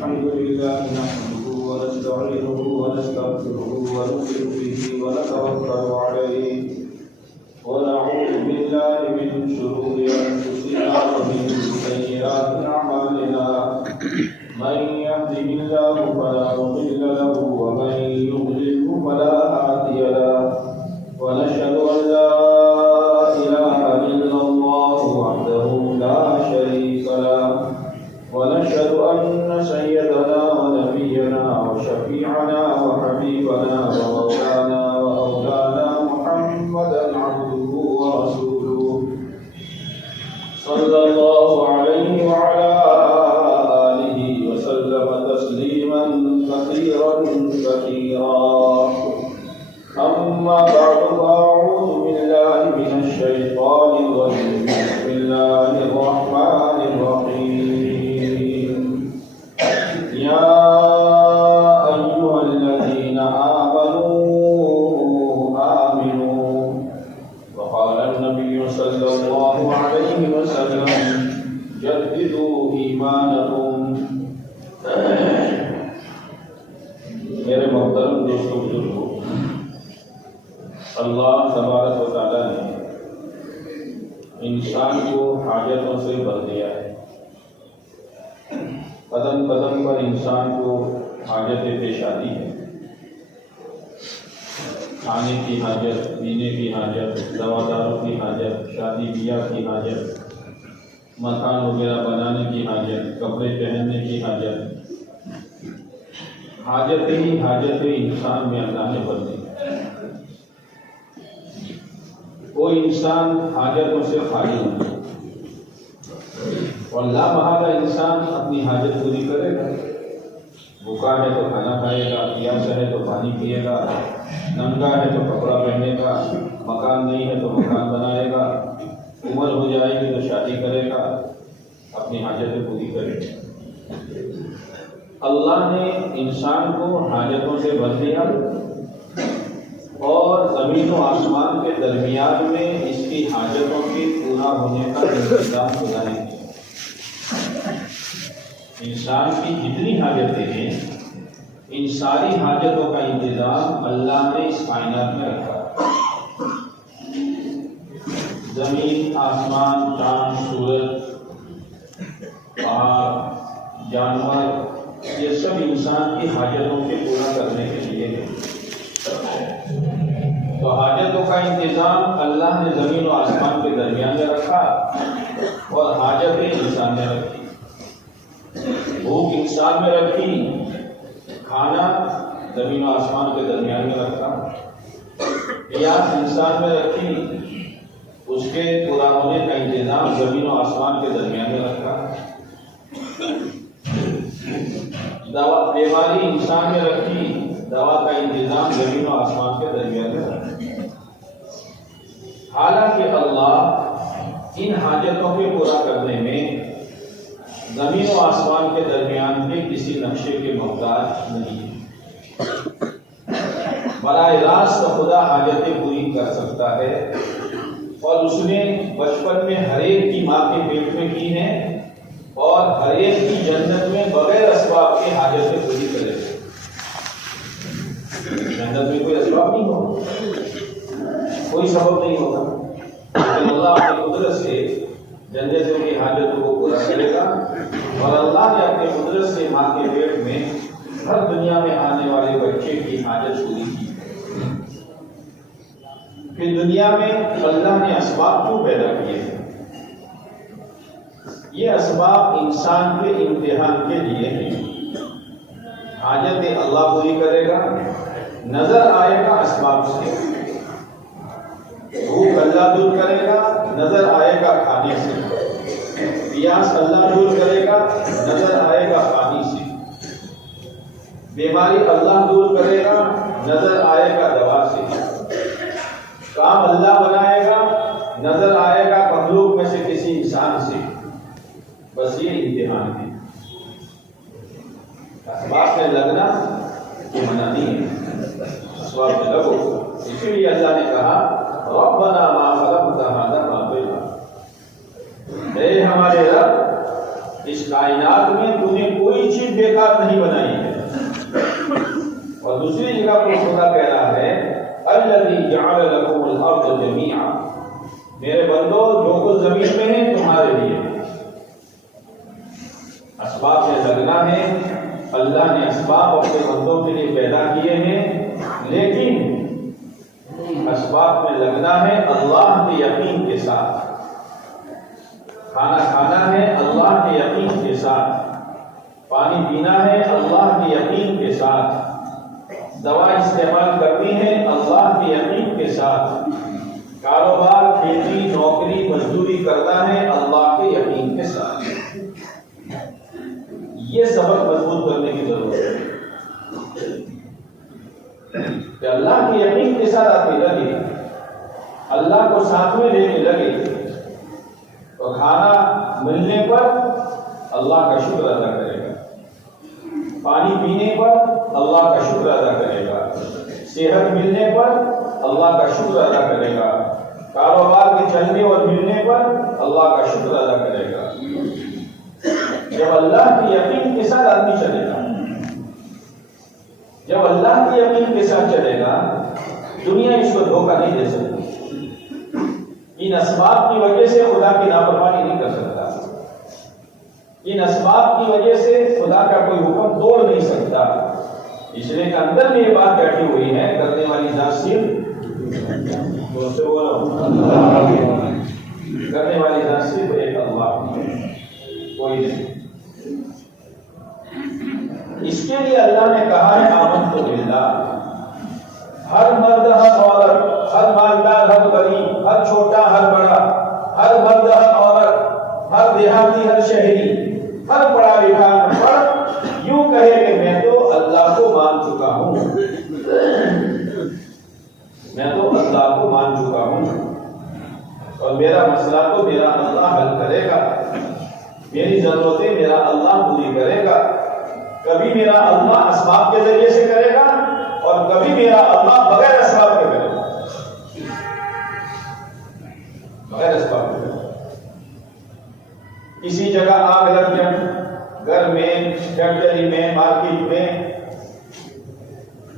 الحمد لله نحمده ونستعينه ونستغفره ونؤمن به ونتوكل عليه ونعوذ بالله من شرور أنفسنا ومن سيئات أعمالنا من يهده الله فلا مضل له ومن يضلل فلا هادي له ونشهد أن لا إله إلا الله وحده لا شريك له ونشهد أن سيدنا ونبينا وشفيعنا وحبيبنا ومولانا وأولانا محمدا عبده ورسوله صلى الله عليه وعلى آله وسلم تسليما كثيرا كثيرا أما بعد فأعوذ بالله من الشيطان الرجيم بسم الله الرحمن الرحيم يا أيها الذين آمنوا وقال النبي صلى الله عليه وسلم جددوا إيمانكم میرے محترم دوستوں بزرگوں، اللہ تبارک و تعالیٰ نے انسان کو حاجتوں سے بھر دیا ہے۔ قدم قدم پر انسان کو حاجت پیش آتی ہے، کھانے کی حاجت، پینے کی حاجت، دواداروں کی حاجت، شادی بیاہ کی حاجت، مکان وغیرہ بنانے کی حاجت، کپڑے پہننے کی حاجت، حاجتیں ہی حاجتیں انسان میں اللہ نے بھر دی۔ کوئی انسان حاجتوں سے خالی نہیں، اور لا محالہ انسان اپنی حاجت پوری کرے گا۔ بھوکا ہے تو کھانا کھائے گا، پیاسا ہے تو پانی پیے گا، ننگا ہے تو کپڑا پہنے گا، مکان نہیں ہے تو مکان بنائے گا، عمر ہو جائے گی تو شادی کرے گا، اپنی حاجتیں پوری کرے گا۔ اللہ نے انسان کو حاجتوں سے بھر دیا اور زمین و آسمان کے درمیان میں اس کی حاجتوں کے پورا ہونے کا انتظام خدا نے کیا۔ انسان کی جتنی حاجتیں ہیں، ان ساری حاجتوں کا انتظام اللہ نے اس کائنات میں رکھا۔ زمین، آسمان، چاند، سورج، پہاڑ، جانور، یہ سب انسان کی حاجتوں کے پورا کرنے کے لیے ہے۔ تو حاجتوں کا انتظام اللہ نے زمین و آسمان کے درمیان میں رکھا اور حاجتیں انسان نے رکھی۔ بھوک انسان میں رکھی، کھانا زمین و آسمان کے درمیان میں رکھا، پیاس انسان میں رکھی، اس کے پورا ہونے کا انتظام زمین و آسمان کے درمیان میں رکھا۔ بیماری انسان میں رکھی، دوا کا انتظام زمین و آسمان کے درمیان میں رکھا۔ حالانکہ اللہ ان حاجتوں کے پورا کرنے میں زمین و آسمان کے درمیان میں کسی نقشے کے محتاج نہیں ہے۔ براہ راست خدا حاجتیں پوری کر سکتا ہے، اور اس نے بچپن میں ہر ایک کی ماں کے پیٹ میں کی ہیں، اور ہر ایک کی جنت میں بغیر اسباب کے حاجتیں پوری کرے گا۔ جنت میں کوئی اسباب نہیں ہوگا، کوئی سبب نہیں ہوگا، لیکن اللہ اپنی قدرت سے جنت میں کی حاجتوں کو پورا کرے گا۔ اور اللہ نے اپنی قدرت سے ماں کے پیٹ میں ہر دنیا میں آنے والے بچے کی حاجت پوری کی۔ پھر دنیا میں اللہ نے اسباب کیوں پیدا کیے ہیں؟ یہ اسباب انسان کے امتحان کے لیے ہیں۔ حاجتیں اللہ پوری کرے گا، نظر آئے گا اسباب سے۔ بھوک اللہ دور کرے گا، نظر آئے گا کھانے سے۔ پیاس اللہ دور کرے گا، نظر آئے گا پانی سے۔ بیماری اللہ دور کرے گا، نظر آئے گا دوا سے۔ کام اللہ بنائے گا، نظر آئے گا مخلوق میں سے کسی انسان سے۔ بس یہ امتحان ہے۔ اسباب میں لگنا یہ منع نہیں ہے، اسباب میں لگو۔ اسی لیے اللہ نے کہا ربنا ما خلقت هذا باطلا، اے ہمارے رب اس کائنات میں تم نے کوئی چیز بیکار نہیں بنائی ہے۔ اور دوسری جگہ پر خدا کہہ رہا ہے الذی جعل لکم الارض جمیعا، میرے بندو جو کچھ زمین میں ہے تمہارے لیے۔ اسباب میں لگنا ہے، اللہ نے اسباب اپنے بندوں کے لیے پیدا کیے ہیں، لیکن اسباب میں لگنا ہے اللہ کے یقین کے ساتھ۔ کھانا کھانا ہے اللہ کے یقین کے ساتھ، پانی پینا ہے اللہ کے یقین کے ساتھ، دوا استعمال کرنی ہے اللہ کے یقین کے ساتھ، کاروبار کھیتی نوکری مزدوری کرنا ہے اللہ کے یقین کے ساتھ۔ یہ سبق مضبوط کرنے کی ضرورت ہے کہ اللہ کے یقین کے ساتھ آپ لگے، اللہ کو ساتھ میں لے کے لگے، تو کھانا ملنے پر اللہ کا شکر ادا کرے گا، پانی پینے پر اللہ کا شکر ادا کرے گا، صحت ملنے پر اللہ کا شکر ادا کرے گا، کاروبار کے چلنے اور ملنے پر اللہ کا شکر ادا کرے گا۔ جب اللہ کی یقین کے ساتھ آدمی چلے گا، جب اللہ کی یقین کے ساتھ چلے گا، دنیا اس کو دھوکہ نہیں دے سکتی۔ ان اسباب کی وجہ سے خدا کی نافرمانی نہیں کر سکتا، ان اسباب کی وجہ سے خدا کا کوئی حکم توڑ نہیں سکتا، اس لیے کہ اندر میں یہ بات بیٹھی ہوئی ہے کرنے والی ذات صرف کرنے والی ذات صرف ایک اللہ، کوئی نہیں۔ اس کے لیے اللہ نے کہا ہے آمنت باللہ، ہر مرد ہر عورت، ہر مالدار ہر غریب، ہر چھوٹا ہر بڑا، ہر مرد ہر عورت، ہر دیہاتی ہر شہری، ہر پڑھا لکھا نہ پڑھ یوں کہے کہ میں تو اللہ کو مان چکا ہوں، میں تو اللہ کو مان چکا ہوں، اور میرا مسئلہ تو میرا اللہ حل کرے گا، میری ضرورتیں میرا اللہ پوری کرے گا۔ کبھی میرا اللہ اسباب کے ذریعے سے کرے گا اور کبھی میرا اللہ بغیر اسباب کے کرے گا، بغیر اسباب کے۔ کسی جگہ آگ لگ جائے، گھر میں، فیکٹری میں، مارکیٹ میں،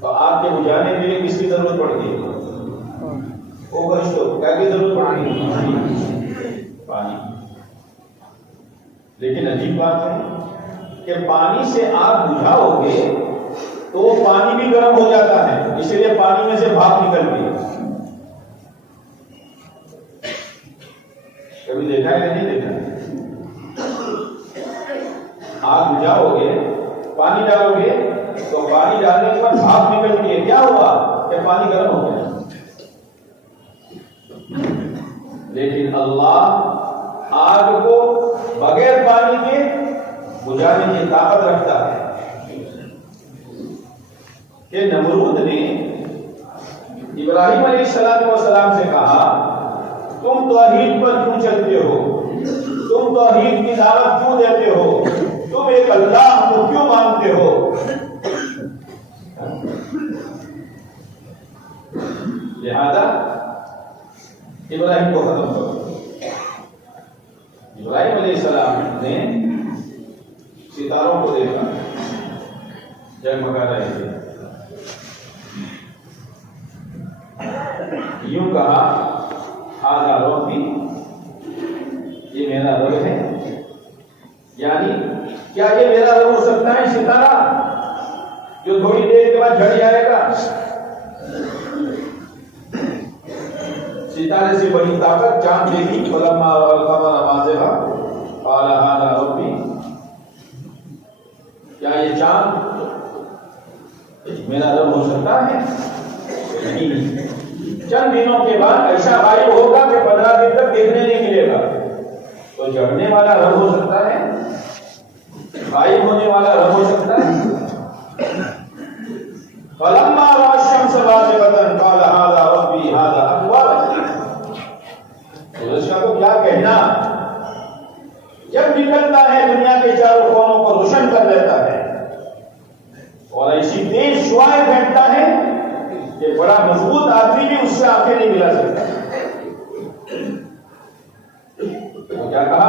تو آگ کے بجھانے کے لیے کس کی ضرورت پڑتی ہے؟ کیا کی ضرورت پڑتی ہے؟ پانی۔ لیکن عجیب بات ہے کہ پانی سے آگ بجھاؤ گے تو وہ پانی بھی گرم ہو جاتا ہے، اس لیے پانی میں سے بھاپ نکلتی ہے۔ کبھی دیکھا ہے کہ نہیں دیکھا؟ آگ بجھاؤ گے، پانی ڈالو گے تو پانی ڈالنے کے بعد بھاپ نکلتی ہے، کیا ہوا کہ پانی گرم ہو گیا۔ لیکن اللہ آگ کو بغیر پانی کے بجھانے کی طاقت رکھتا ہے کہ نمرود نے ابراہیم علیہ السلام سے کہا تم توحید پر کیوں چلتے ہو، تم توحید کی دعوت کیوں دیتے ہو، تم ایک اللہ کو کیوں مانتے ہو؟ لہذا ابراہیم کو ختم کرو۔ ابراہیم علیہ السلام نے ستاروں کو دیکھا، جگمگا رہے تھے، یوں کہا ہذا ربی، یہ میرا رب ہے۔ یعنی کیا یہ میرا رب ہو سکتا ہے ستارہ جو تھوڑی دیر کے بعد جھڑ جائے گا؟ ستارے سے بڑی طاقت چاند دیکھی، فلما رأى القمر بازغا قال هذا ربی، کیا یہ چاند میرا رب ہو سکتا ہے؟ نہیں۔ چند دنوں کے بعد ایسا غائب ہوگا کہ 15 دن تک دیکھنے نہیں ملے گا، تو جڑنے والا رب ہو سکتا ہے؟ غائب ہونے والا رب ہو سکتا ہے؟ فلما رأى الشمس بازغة قال هذا ربي هذا أكبر۔ سورج کا تو کیا کہنا، جب نکلتا ہے دنیا کے چاروں کونوں کو روشن کر دیتا ہے، اور ایسی تیز شعائیں پھینکتا ہے کہ بڑا مضبوط آدمی بھی اس سے آنکھیں نہیں ملا سکتا۔ وہ کیا کہا؟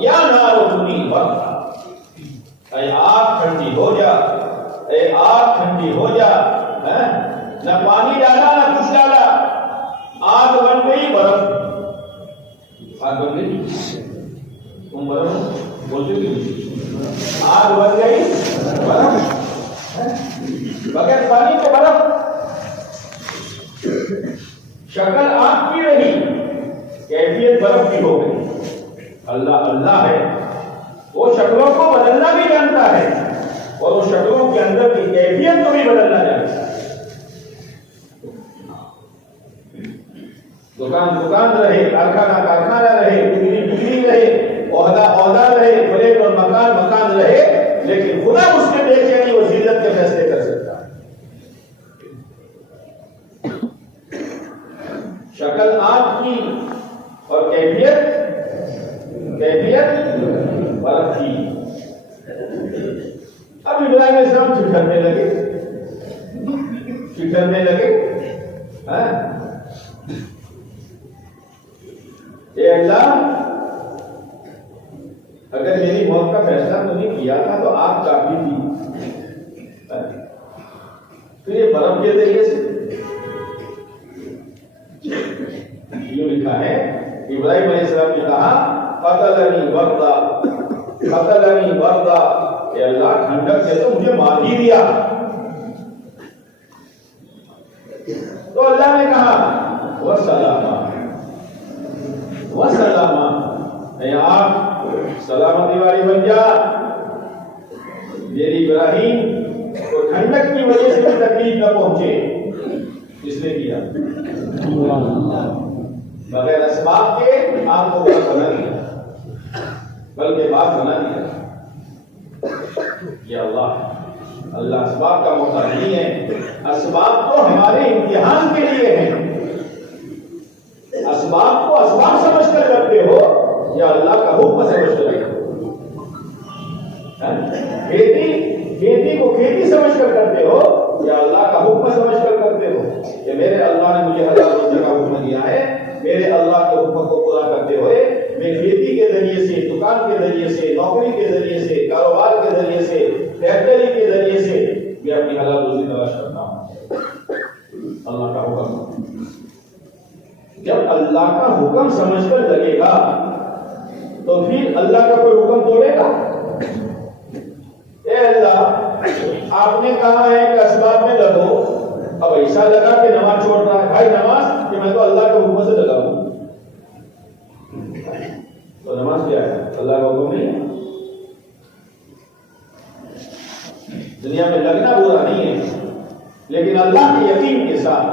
یا نار کونی بردا، اے آگ ٹھنڈی ہو جا، اے آگ ٹھنڈی ہو جا. نہ پانی ڈالا نہ کچھ ڈالا، آگ بن گئی برف. آگ بن گئی، تم برف بولتے ہو، آگ بن گئی برف، بغیر پانی کے برف. شکل آگ کی رہی، کیفیت برف کی ہو گئی. اللہ اللہ ہے، وہ شکلوں کو بدلنا بھی جانتا ہے اور وہ شکلوں کے اندر کی کیفیت کو بھی بدلنا جانتا ہے. دکان دکان رہے، کارخانہ کارخانہ رہے، ڈگری ڈگری رہے، عہدہ عہدہ رہے، فلیٹ اور مکان مکان رہے، لیکن خدا اس کے بے چینی اور ذلت کے فیصلے کر سکتا ہے. شکل آپ کی اور کیفیت برف کی. اب ابراہیم علیہ السلام ٹھٹھرنے لگے. اے اللہ، اگر میری موت کا فیصلہ تو نہیں کیا تھا تو آپ کافی تھی، تو یہ برف کے ذریعے سے یوں لکھا ہے. ابراہیم علیہ السلام نے کہا قتلنی بردا، اے اللہ ٹھنڈک سے تو مجھے مار ہی دیا. تو اللہ نے کہا وسلامہ، اے آپ سلامتی والی بن جا. میری ابراہیم کو ٹھنڈک کی وجہ سے تکلیف نہ پہنچے، اس نے کیا. بغیر اسباب کے آپ کو برف بنا دیا، بلکہ بات بنا دیا. یہ اللہ اسباب کا محتاج نہیں ہے. اسباب تو ہمارے امتحان کے لیے ہیں. اسباب کو اسباب سمجھ کر کرتے ہو یا اللہ کا حکم سمجھ کر کرتے ہو؟ کھیتی کو کھیتی سمجھ کر کرتے ہو یا اللہ کا حکم سمجھ کر کرتے ہو؟ کہ میرے اللہ نے مجھے حلال روزی کا حکم دیا ہے، میرے اللہ کے حکم کو پورا کرتے ہوئے میں کھیتی کے ذریعے سے، دکان کے ذریعے سے، نوکری کے ذریعے سے، کاروبار کے ذریعے سے، فیکٹری کے ذریعے سے میں اپنی حلال روزی تلاش کرتا ہوں. اللہ کا حکم، جب اللہ کا حکم سمجھ کر لگے گا تو پھر اللہ کا کوئی حکم توڑے گا؟ اے اللہ، آپ نے کہا ہے کہ اسباب میں لگو، اب ایسا لگا کہ نماز چھوڑ رہا ہے. بھائی نماز کہ میں تو اللہ کے حکم سے لگا ہوں. تو نماز کیا ہے؟ اللہ کا حکم نہیں ہے. دنیا میں لگنا برا نہیں ہے، لیکن اللہ کے یقین کے ساتھ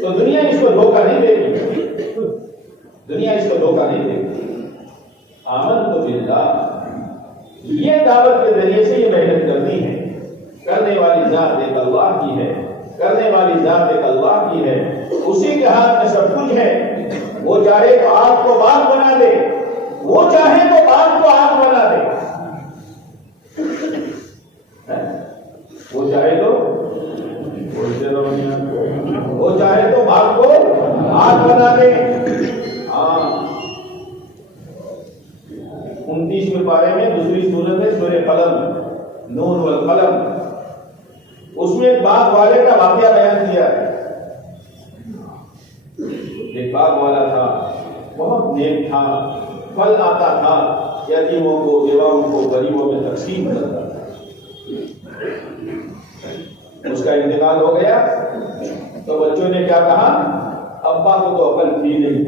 تو دنیا اس کو دھوکہ نہیں دے گی. دنیا اس کو دھوکہ نہیں دے گی. آمنت باللہ، یہ دعوت کے ذریعے سے یہ محنت کرنی ہے. کرنے والی ذات ایک اللہ کی ہے، کرنے والی ذات ایک اللہ کی ہے. اسی کے ہاتھ میں سب کچھ ہے. وہ چاہے تو آگ کو باغ بنا دے، وہ چاہے تو باغ کو آگ بنا دے. وہ چاہے تو باغ کو آگ بنا دے. 29ویں پارے میں دوسری سورت ہے سورہ قلم، نون والقلم. اس میں ایک باغ والے کا واقعہ بیان کیا ہے. ایک باغ والا تھا، بہت نیک تھا، پھل آتا تھا، یتیموں کو، بیواؤں کو، غریبوں میں تقسیم کرتا تھا. اس کا انتقال ہو گیا تو بچوں نے کیا کہا؟ ابا کو تو عقل تھی نہیں،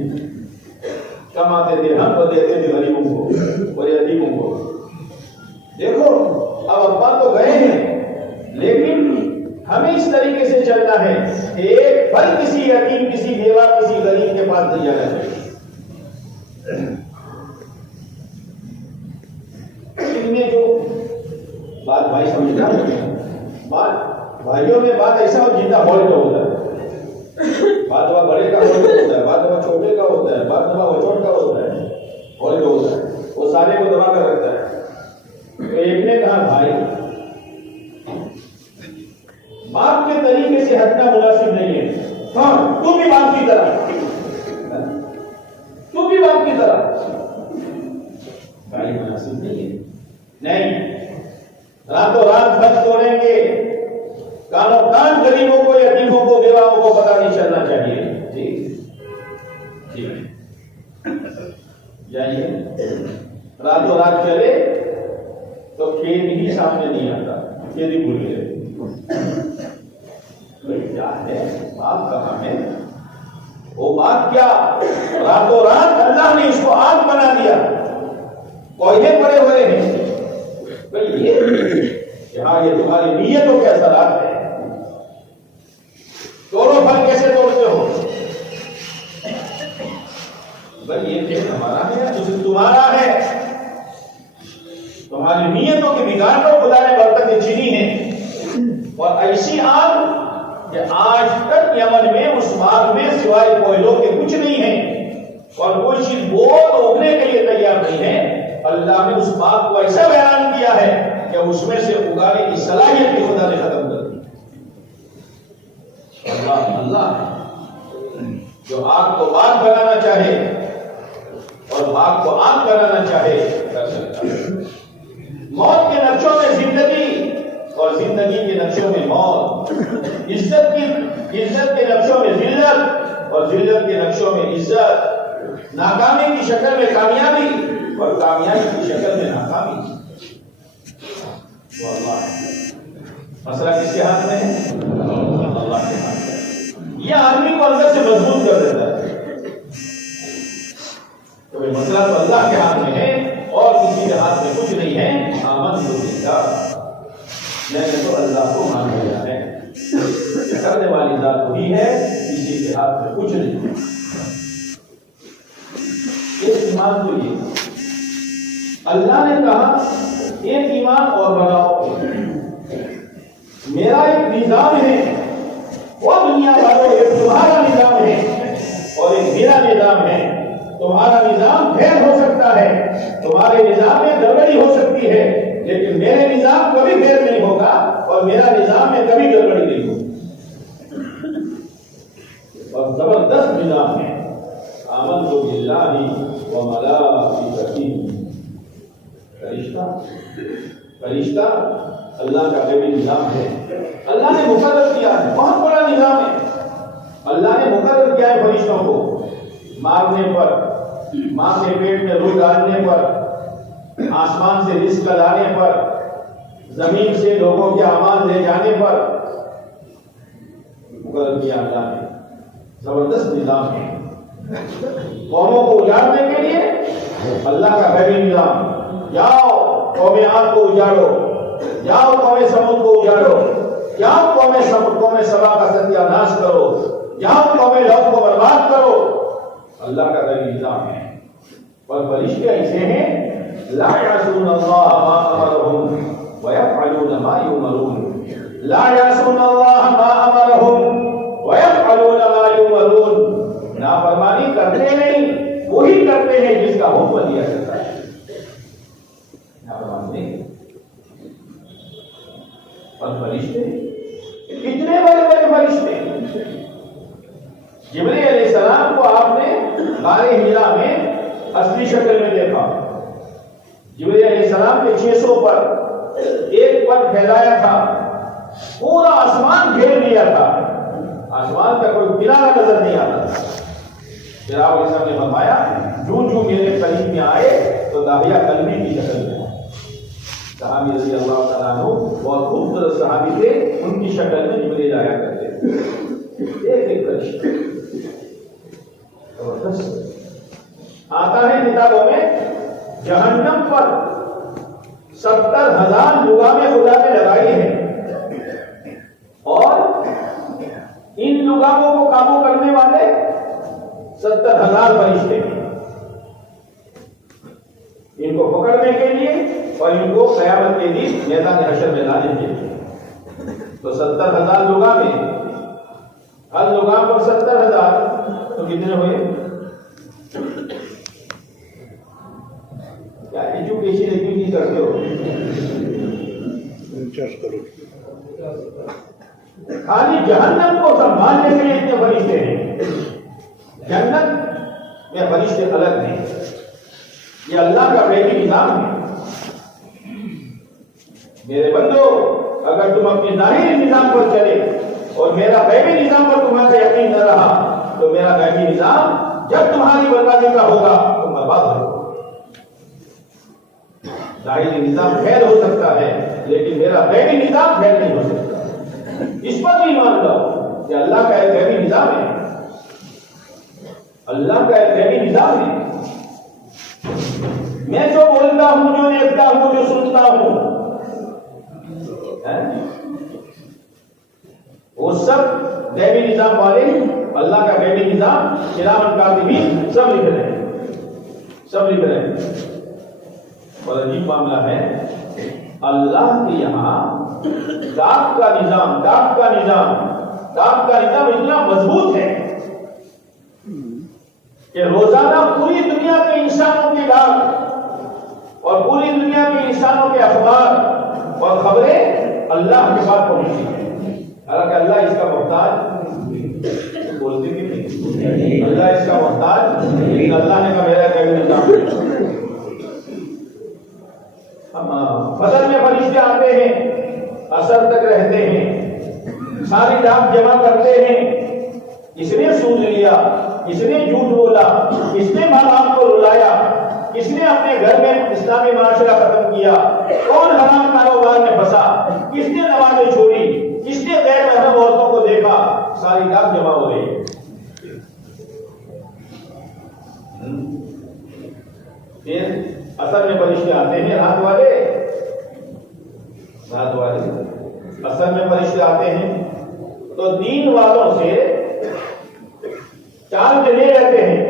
کماتے تھے ہم کو دیتے تھے غریبوں کو اور یتیموں کو. دیکھو اب ابا تو گئے ہیں، لیکن ہمیں اس طریقے سے چلنا ہے کہ ایک پھل کسی یتیم، کسی بیوہ، کسی غریب کے پاس نہیں جانا چاہیے. ان میں جو بات بھائی سمجھنا، بات بھائیوں میں بات ایسا ہو جتنا ہال کا ہوتا ہے. بات دفعہ بڑے کا ہال کا ہوتا ہے، بات دفعہ چھوٹے کا ہوتا ہے، بات دفعہ وچوٹ کا ہوتا ہے، ہال کا ہوتا ہے. وہ سارے کو دبا کر رکھتا ہے. تو ایک نے کہا بھائی باپ کے طریقے سے ہٹنا مناسب نہیں ہے. ہاں تو بھی باپ کی طرح، راتوں رات خط توڑیں گے، کانوں کان غریبوں کو، یتیموں کو، بیواؤں کو پتہ نہیں چلنا چاہیے. جی جائیے. راتوں رات چلے تو کھیت ہی سامنے نہیں آتا، کھیت ہی بھول گئے. کیا ہے بات کہاں ہے؟ وہ بات کیا؟ راتوں رات اللہ نے اس کو آگ بنا دیا، کوئلے پڑے ہوئے ہیں. ہاں یہ تمہاری نیتوں کے اثرات ہیں. توڑو پھل کیسے توڑتے ہو؟ بھائی یہ کھیت ہمارا ہے، تمہارا ہے. تمہاری نیتوں کے بگاڑ کو خدا نے برکتیں چینی ہیں. اور ایسی آگ کہ آج تک یمن میں اس باغ میں سوائے کوئلوں کے کچھ نہیں ہے، اور کوئی چیز بول اگنے کے لیے تیار نہیں ہے. اللہ نے اس باغ کو ایسا بیان کیا ہے کہ اس میں سے اگانے کی صلاحیت بھی خدا نے ختم کر دی. اللہ ہے جو آگ کو باغ بنانا چاہے اور باغ کو آگ بنانا چاہے کر سکتا ہے. موت کے نقشوں میں زندگی اور زندگی کے نقشوں میں موت، عزت کے نقشوں میں ذلت اور ذلت کے نقشوں میں عزت، ناکامی کی شکل میں کامیابی اور کامیابی کی شکل میں ناکامی. تو اللہ مسئلہ کس کے ہاتھ میں ہے؟ اللہ کے ہاتھ میں. یہ آدمی کو اندر سے مضبوط کر دیتا ہے. تو یہ مسئلہ تو اللہ کے ہاتھ میں ہے اور کسی کے ہاتھ میں کچھ نہیں ہے. آمن تو باللہ، میں نے تو اللہ کو مان لیا ہے. کرنے والی ذات وہی ہے، کسی کے ہاتھ میں کچھ نہیں ہے. ایک ایمان تو یہ اللہ نے کہا ایک ایمان اور بناؤ. میرا ایک نظام ہے، وہ دنیا والوں ایک تمہارا نظام ہے اور ایک میرا نظام ہے. تمہارا نظام فیل ہو سکتا ہے، تمہارے نظام میں گڑبڑی ہو سکتی ہے، لیکن میرے نظام کبھی فیل نہیں ہوگا اور میرا نظام میں کبھی گڑبڑی نہیں ہوگی. اور زبردست نظام ہے. آمنت باللہ و ملائکتہ. فرشتہ اللہ کا غیبی نظام ہے. اللہ نے مقرر کیا ہے، بہت بڑا نظام ہے. اللہ نے مقرر کیا ہے فرشتوں کو مارنے پر، ماں کے پیٹ میں روح ڈالنے پر، آسمان سے رزق لانے پر، زمین سے لوگوں کے اعمال لے جانے پر مقرر کیا اللہ نے. زبردست نظام ہے. قوموں کو اجاڑنے کے لیے اللہ کا غیبی نظام. جاؤ قوم عاد کو اجاڑو، جاؤ قوم سمود کو اجاڑو، جاؤ قوم سبا کا ستیہ ناش کرو، جاؤ قوم لوط کو برباد کرو. اللہ کا غیبی نظام ہے. اور فرشتے ایسے ہیں لا یعصون اللہ ما امرهم ويفعلون ما یؤمرون. لا یعصون اللہ ما امرهم ويفعلون ما یؤمرون. نافرمانی کرتے نہیں، وہی کرتے ہیں جس کا حکم دیا جاتا ہے. اور فرشتے کتنے بڑے بڑے فرشتے. جبریل علیہ السلام کو آپ نے غار حرا میں اصلی شکل میں دیکھا. جبریل علیہ السلام کے 600 پر ایک پر پھیلایا تھا، پورا آسمان گھیر لیا تھا، آسمان کا کوئی کنارہ نظر نہیں آتا تھا. پھر آپ علیہ السلام نے فرمایا جو میرے قریب میں آئے تو داہیہ قلبی کی شکل میں. صحابی رضی اللہ تعالیٰ عنہ بہت خوبصورت صحابی تھے، ان کی شکل میں جبریل آیا کرتے تھے. ایک فرشتہ آتا ہے کتابوں میں. جہنم پر 70,000 لگامیں خدا نے لگائی ہیں اور ان لگاموں کو قابو کرنے والے 70,000 فرشتے ہیں. ان کو پکڑنے کے لیے اور ان کو قیامت کے دن میدان حشر میں لانے کے لیے. تو 70,000 لگامیں، ہر لگام پر 70,000 تو کتنے ہوئے؟ کیا ایجوکیشن ایجوکیشن کرتے ہو؟ 49 کروڑ. خالی جہنم کو سنبھالنے کے لیے اتنے فرشتے ہیں. جنت میں فرشتے الگ ہیں. یہ اللہ کا غیبی نظام ہے. میرے بندو اگر تم اپنے ظاہری نظام پر چلے اور میرا غیبی نظام پر تمہارا یقین نہ رہا تو میرا غیبی نظام جب تمہاری بربادی کا ہوگا تم برباد ہو۔ ظاہری نظام خیر ہو سکتا ہے لیکن میرا غیبی نظام خیر نہیں ہو سکتا۔ اس پر بھی مان لو کہ اللہ کا ایک غیبی نظام ہے، اللہ کا ایک غیبی نظام ہے۔ میں جو بولتا ہوں، جو دیکھتا ہوں، جو سنتا ہوں، وہ سب غیبی نظام والے اللہ کا غیبی نظام کرام کاتبین سب لکھ رہے ہیں، سب لکھ رہے ہیں۔ اور عجیب معاملہ ہے، اللہ کے یہاں ڈاک کا نظام اتنا مضبوط ہے کہ روزانہ پوری دنیا کے انسانوں کے ڈاک اور پوری دنیا کے انسانوں کے اخبار اور خبریں اللہ کے پاس پہنچتی ہیں۔ حالانکہ اللہ اس کا محتاج بولتے بھی نہیں، اللہ اس کا محتاج، لیکن اللہ نے کہا میرا غیبی نظام ہے۔ فجر میں فرشتے آتے ہیں، اثر تک رہتے ہیں، ساری ڈاک جمع کرتے ہیں۔ کس نے سود لیا، کس نے جھوٹ بولا، کس نے ماں باپ کو رلایا، کس نے اپنے گھر میں اسلامی معاشرہ ختم کیا، کون حرام کاروبار میں پھنسا، کس نے نمازیں چھوڑی، کس نے غیر محرم عورتوں کو دیکھا، ساری ڈاک جمع ہو رہی ہے۔ پھر اثر میں فرشتے آتے ہیں، رات والے اثر میں فرشتے آتے ہیں تو دین والوں سے چارج لے لیتے ہیں،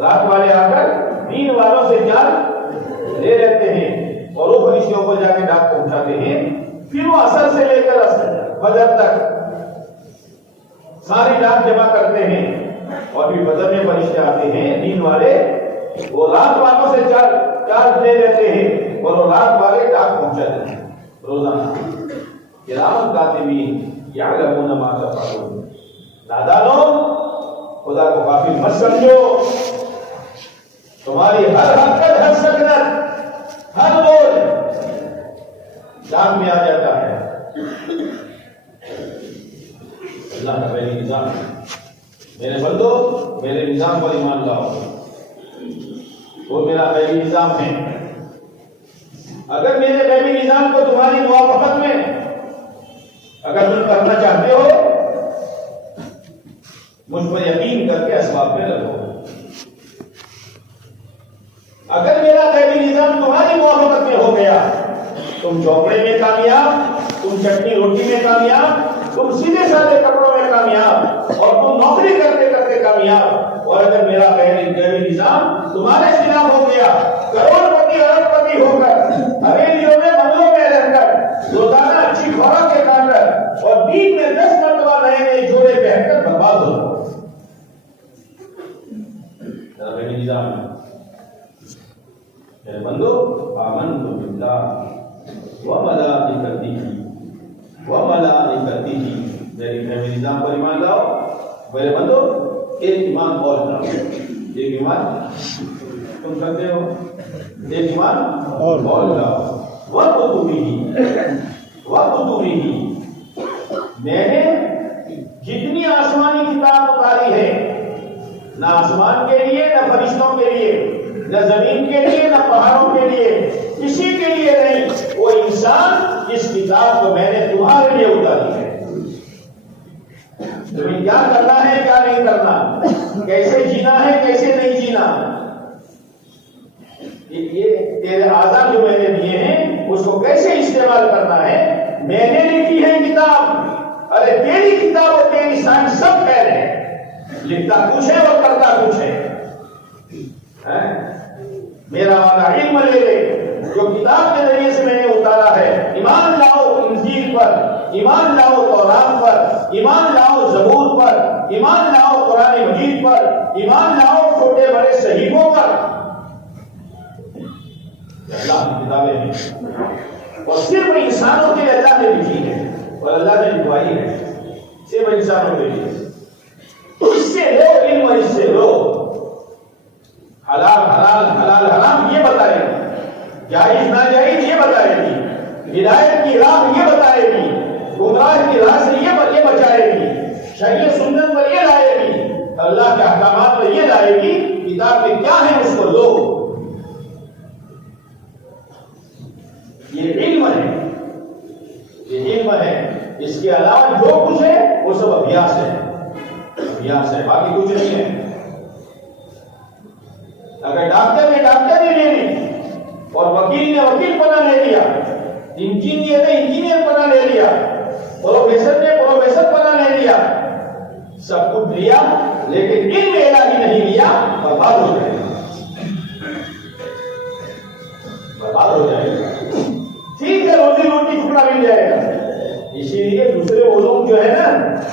رات والے آ کر دین والوں سے چارج لے لیتے ہیں اور وہ فرشتوں کو جا کے ڈاک پہنچاتے ہیں۔ پھر وہ اثر سے لے کر فجر تک ساری ڈاک جمع کرتے ہیں اور پھر فجر میں فرشتے آتے ہیں دین والے، وہ رات والوں سے چارج لے لیتے ہیں اور وہ رات والے ڈاک پہنچاتے ہیں روزانہ۔ کرام کاتبین یعلمون ما تفعلون۔ نادانوں، خدا کو غافل مت سمجھو، تمہاری ہر حرکت، ہر سکنت، ہر بول ڈاک میں آ جاتا ہے۔ اللہ کا غیبی نظام ہے۔ میرے بندو، میرے نظام پر ایمان لاؤ، وہ میرا غیبی نظام ہے۔ اگر میرے غیبی نظام کو تمہاری موافقت میں اگر تم کرنا چاہتے ہو، مجھ پر یقین کر کے اسباب پہ لگو۔ اگر میرا غیبی نظام تمہاری موافقت میں ہو گیا، تم چوپڑے میں کامیاب، تم چٹنی روٹی میں کامیاب، تم سیدھے سادے کپڑوں میں کامیاب، اور تم نوکری کرتے کرتے کامیاب۔ اور اگر میرا غیبی نظام تمہارے خلاف ہو گیا، کروڑ پتی ارب پتی ہو کر، حویلیوں میں بنگلوں میں رہ کر، روزانہ اچھی خوراکیں کھا کر اور دین میں 10 مرتبہ نئے نئے جوڑے پہن کر برباد ہو۔ غیبی نظام ہے میرے بندو، آمنت باللہ وملائکتہ، میری غیبی نظام پر ایمان لاؤ۔ میرے بندو، ایک ایمان اور لاؤ، ایک ایمان تم کرتے ہو، ایک ایمان اور لاؤ۔ وَكُتُبِهِ، میں نے جتنی آسمانی کتاب اتاری ہے، نہ آسمان کے لیے، نہ فرشتوں کے لیے، نہ زمین کے لیے، نہ پہاڑوں کے لیے، کسی کے لیے نہیں، وہ انسان اس کتاب کو میں نے تمہارے لیے اتاری ہے۔ تمہیں کیا کرنا ہے، کیا نہیں کرنا، کیسے جینا ہے، کیسے نہیں جینا، یہ تیرے اعضاء جو میں نے دیے ہیں اس کو کیسے استعمال کرنا ہے، میں نے لکھی ہے کتاب۔ ارے تیری کتاب اور تیری سائنس سب خیر ہے، لکھتا کچھ ہے اور کرتا کچھ ہے۔ میرا والا علم لے لے جو کتاب کے ذریعے سے میں نے اتارا ہے۔ ایمان لاؤ انجیل پر، ایمان لاؤ تورات پر، ایمان لاؤ زبور پر، ایمان لاؤ قرآن مجید پر، ایمان لاؤ چھوٹے بڑے صحیفوں پر۔ اللہ کی کتابیں ہیں اور صرف انسانوں کے لیے اللہ نے لکھی ہے اور اللہ نے لکھوائی ہے، صرف انسانوں کے لیے۔ اس سے لو علم اور اس سے لو، حلال حلال، حلال حرام یہ بتائے گی، جائز ناجائز یہ بتائے گی، ہدایت کی راہ یہ بتائے گی، گمراہ کی راہ سے یہ بچائے گی، شریعت سنت پر یہ لائے گی، اللہ کے احکامات پر یہ لائے گی، کتاب میں کیا ہے اس کو لو۔ یہ علم ہے، یہ علم ہے، اس کے علاوہ جو کچھ ہے وہ سب ابیاس ہے، ابیاس ہے، باقی کچھ نہیں ہے۔ اگر ڈاکٹر نے ڈاکٹری لے لی اور وکیل نے وکیل پناہ لے لیا، انجینئر نے انجینئر پناہ لے لیا، پروفیسر نے پروفیسر پناہ لے لیا، سب کچھ لیا لیکن علم الہی نہیں لیا، برباد ہو جائے گا، برباد ہو جائے گا۔ ٹھیک ہے روزی روٹی ٹکڑا مل جائے گا، اسی لیے دوسرے علوم جو ہے نا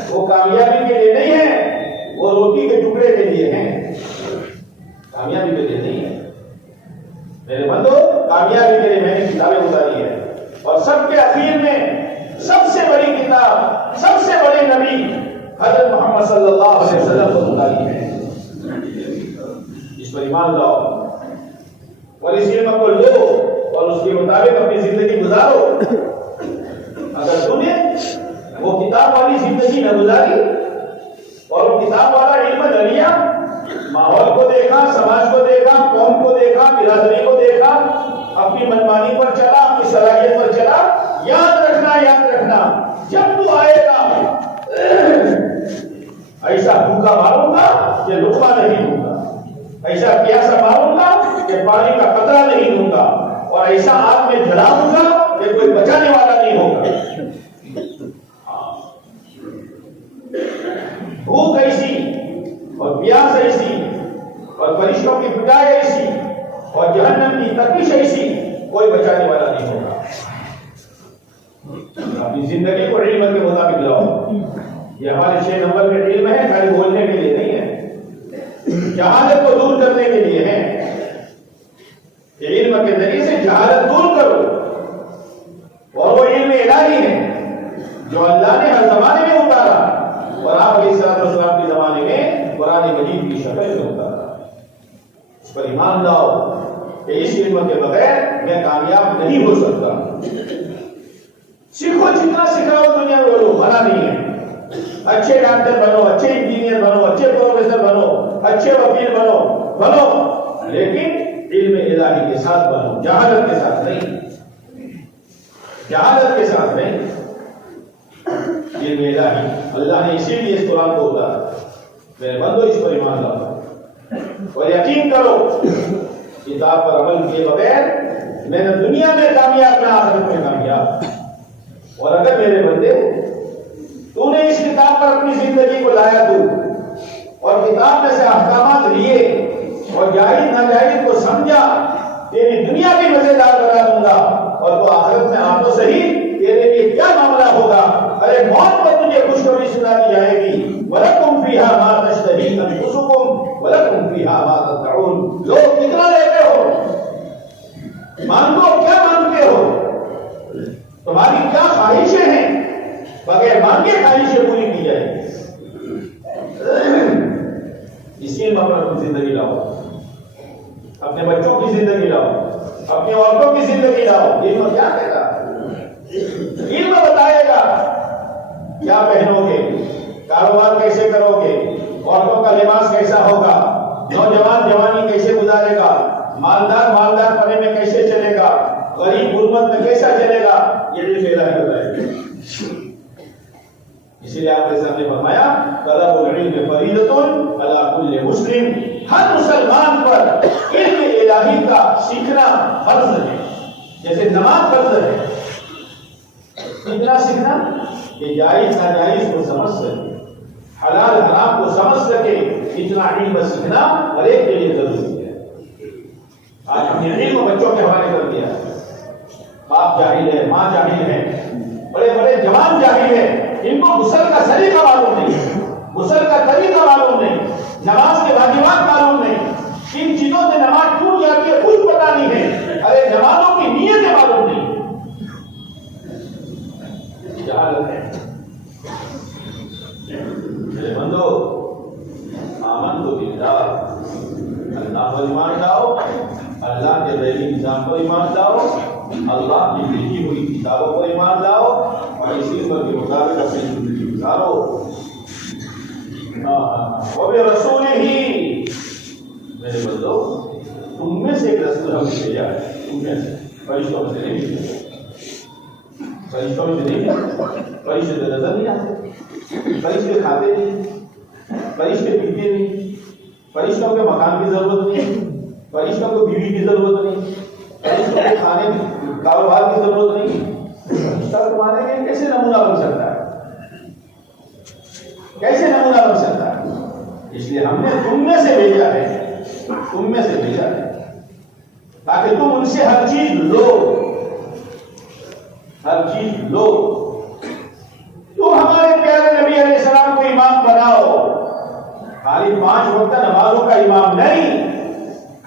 وہ کامیابی کے لیے نہیں ہے، وہ روٹی کے ٹکڑے کے لیے ہیں، کامیابی کے لیے نہیں ہے۔ میرے بندو کامیابی کے لیے میں نے کتابیں اتاری ہے، اور سب کے اخیر میں سب سے بڑی کتاب، سب سے بڑے نبی حضرت محمد صلی اللہ علیہ وسلم کو اتاری ہے۔ اس پر ایمان لاؤ اور اس علم کو لو اور اس کے مطابق اپنی زندگی گزارو۔ اگر تم نے وہ کتاب والی زندگی نہ گزاری اور وہ کتاب والا علم نہ لیا، ماحول کو دیکھا، سماج کو دیکھا، قوم کو دیکھا، برادری کو دیکھا، اپنی منمانی پر چلا، اپنی صلاحیت پر چلا، یاد رکھنا جب تو آئے گا ایسا بھوکا ماروں گا کہ لقمہ نہیں دوں گا، ایسا پیاسا ماروں گا کہ پانی کا قطرہ نہیں دوں گا، اور ایسا آگ میں جلاؤں گا کہ کوئی بچانے والا نہیں ہوگا۔ بھوک ایسی اور پیاس ایسی اور فرشتوں کی پٹائی ایسی اور جہنم کی تپش ایسی، کوئی بچانے والا نہیں ہوگا۔ اپنی زندگی کو علم کے مطابق لاؤ۔ یہ ہمارے 6 نمبر میں علم ہے، خالی بولنے کے لیے نہیں ہے، جہالت کو دور کرنے کے لیے ہے۔ علم کے ذریعے سے جہالت دور کرو، اور وہ علم الہی ہے جو اللہ نے ہر زمانے میں اتارا، اور آپ علیہ السلام کے زمانے میں قرآن مجید کی شکل میں اتارا۔ اس پر ایمان لاؤ کہ اس علم کے بغیر میں کامیاب نہیں ہو سکتا۔ سیکھو جتنا سکھاؤ دنیا میں بولو، منع نہیں ہے۔ اچھے ڈاکٹر بنو، اچھے انجینئر بنو، اچھے پروفیسر بنو، اچھے وکیل بنو، لیکن علم الہی کے ساتھ بنو، جہالت کے ساتھ نہیں، جہالت کے ساتھ نہیں۔ علم الہی اللہ نے اسی لیے اس قرآن کو اتارا۔ میرے بندو اس پر ایمان لاؤ اور یقین کرو، کتاب پر عمل کیے بغیر میں نے دنیا میں کامیاب نہ، آخرت میں کامیاب۔ اور اگر میرے بندے تو نے اس کتاب پر اپنی زندگی کو لایا تو، اور کتاب میں سے احکامات لیے اور جائز ناجائز کو سمجھا، تیری دنیا بھی مزیدار بنا دوں گا، اور تو آخرت میں آپ تو صحیح تیرے لیے کیا معاملہ ہوگا۔ ارے موت پر تجھے خوشخبری سنا دی جائے گی، وَلَكُمْ فِيهَا مَا تَشْتَهِي أَنفُسُكُمْ وَلَكُمْ فِيهَا مَا تَدَّعُونَ۔ لوگ کتنا لیتے ہو، مانگو کیا مانگتے ہو، تمہاری کیا خواہشیں ہیں، بغیر مانگے خواہشیں پوری کی جائیں گی۔ اسی علم پر اپنی زندگی لاؤ، اپنے بچوں کی زندگی لاؤ، اپنی عورتوں کی زندگی لاؤ۔ علم کیا کہتا ہے؟ علم بتائے گا کیا پہنو گے، کاروبار کیسے کرو گے، عورتوں کا لباس کیسا ہوگا، نوجوان جوانی کیسے گزارے گا، مالدار پنے میں کیسے چلے گا، غریب غربت میں کیسا چلے گا، یہ علم الہی بتائے گا۔ اسی لیے آپ کے سامنے فرمایا طلب العلم فریضۃ علی کل مسلم، ہر مسلمان پر علم الہی کا سیکھنا فرض ہے، جیسے نماز فرض ہے۔ کتنا سیکھنا کہ جائز ناجائز کو سمجھ سکے، حلال حرام کو سمجھ سکے، اتنا علم سیکھنا ہر ایک کے لیے ضروری ہے۔ آج ہم نے علم بچوں کے حوالے کر دیا، باپ جاہل ہے، ماں جاہل ہے، بڑے بڑے جوان جاہل ہیں، ان کو غسل کا طریقہ معلوم نہیں، غسل کا طریقہ معلوم نہیں، نماز کے واجبات معلوم نہیں، کن چیزوں سے نماز ٹوٹ جاتی ہے کچھ پتا نہیں ہے، ارے نمازوں کی نیتیں معلوم نہیں، جہالت ہے۔ میرے بندو آمنت باللہ، اللہ پر ایمان لاؤ، اللہ کے ذیلی نظام پر ایمان لاؤ، اللہ کی بھیجی ہوئی کتابوں پر ایمان لاؤ اور اسی پر کے مطابق اپنی زندگی گزارو. وبرسولہ، میرے بندو تم میں سے ایک رسول ہم نے بھیجا ہے، تم میں سے، فرشتوں میں سے نہیں بھیجا. فرشتوں میں سے نہیں بھیجا. فرشتے تو نظر نہیں آتے، فرشتے کھاتے نہیں، فرشتے پیتے نہیں، فرشتوں کے مکان کی ضرورت نہیں، فرشتوں کو بیوی کی ضرورت نہیں، فرشتوں کے کھانے کاروبار کی ضرورت نہیں. فرشتہ تمہارے لیے کیسے نمونہ بن سکتا ہے؟ کیسے نمونہ بن سکتا ہے؟ اس لیے ہم نے تم میں سے بھیجا ہے، تم میں سے بھیجا ہے تاکہ تم ان سے ہر چیز لو، ہر چیز لو. تم ہمارے پیارے نبی علیہ السلام کو امام بناؤ. خالی 5 وقت نمازوں کا امام نہیں،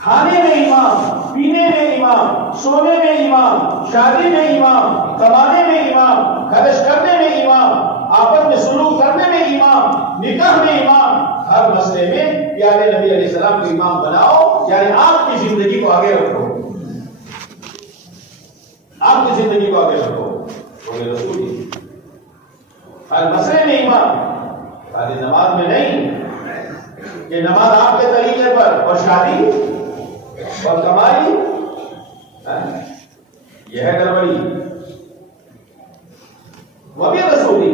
کھانے میں امام، پینے میں امام، سونے میں امام، شادی میں امام، کمانے میں امام، خرچ کرنے میں امام، آپس میں سلوک کرنے میں امام، نکاح میں امام. ہر مسئلے میں پیارے نبی علیہ السلام کو امام بناؤ، یعنی آپ کی زندگی کو آگے رکھو، آپ کی زندگی کو آگے رکھو. بولے رسول ہر مسئلے میں امام، خالی نماز میں نہیں کہ نماز آپ کے طریقے پر، اور شادی اور کمائی یہ ہے گڑبڑی. وہ بھی رسولی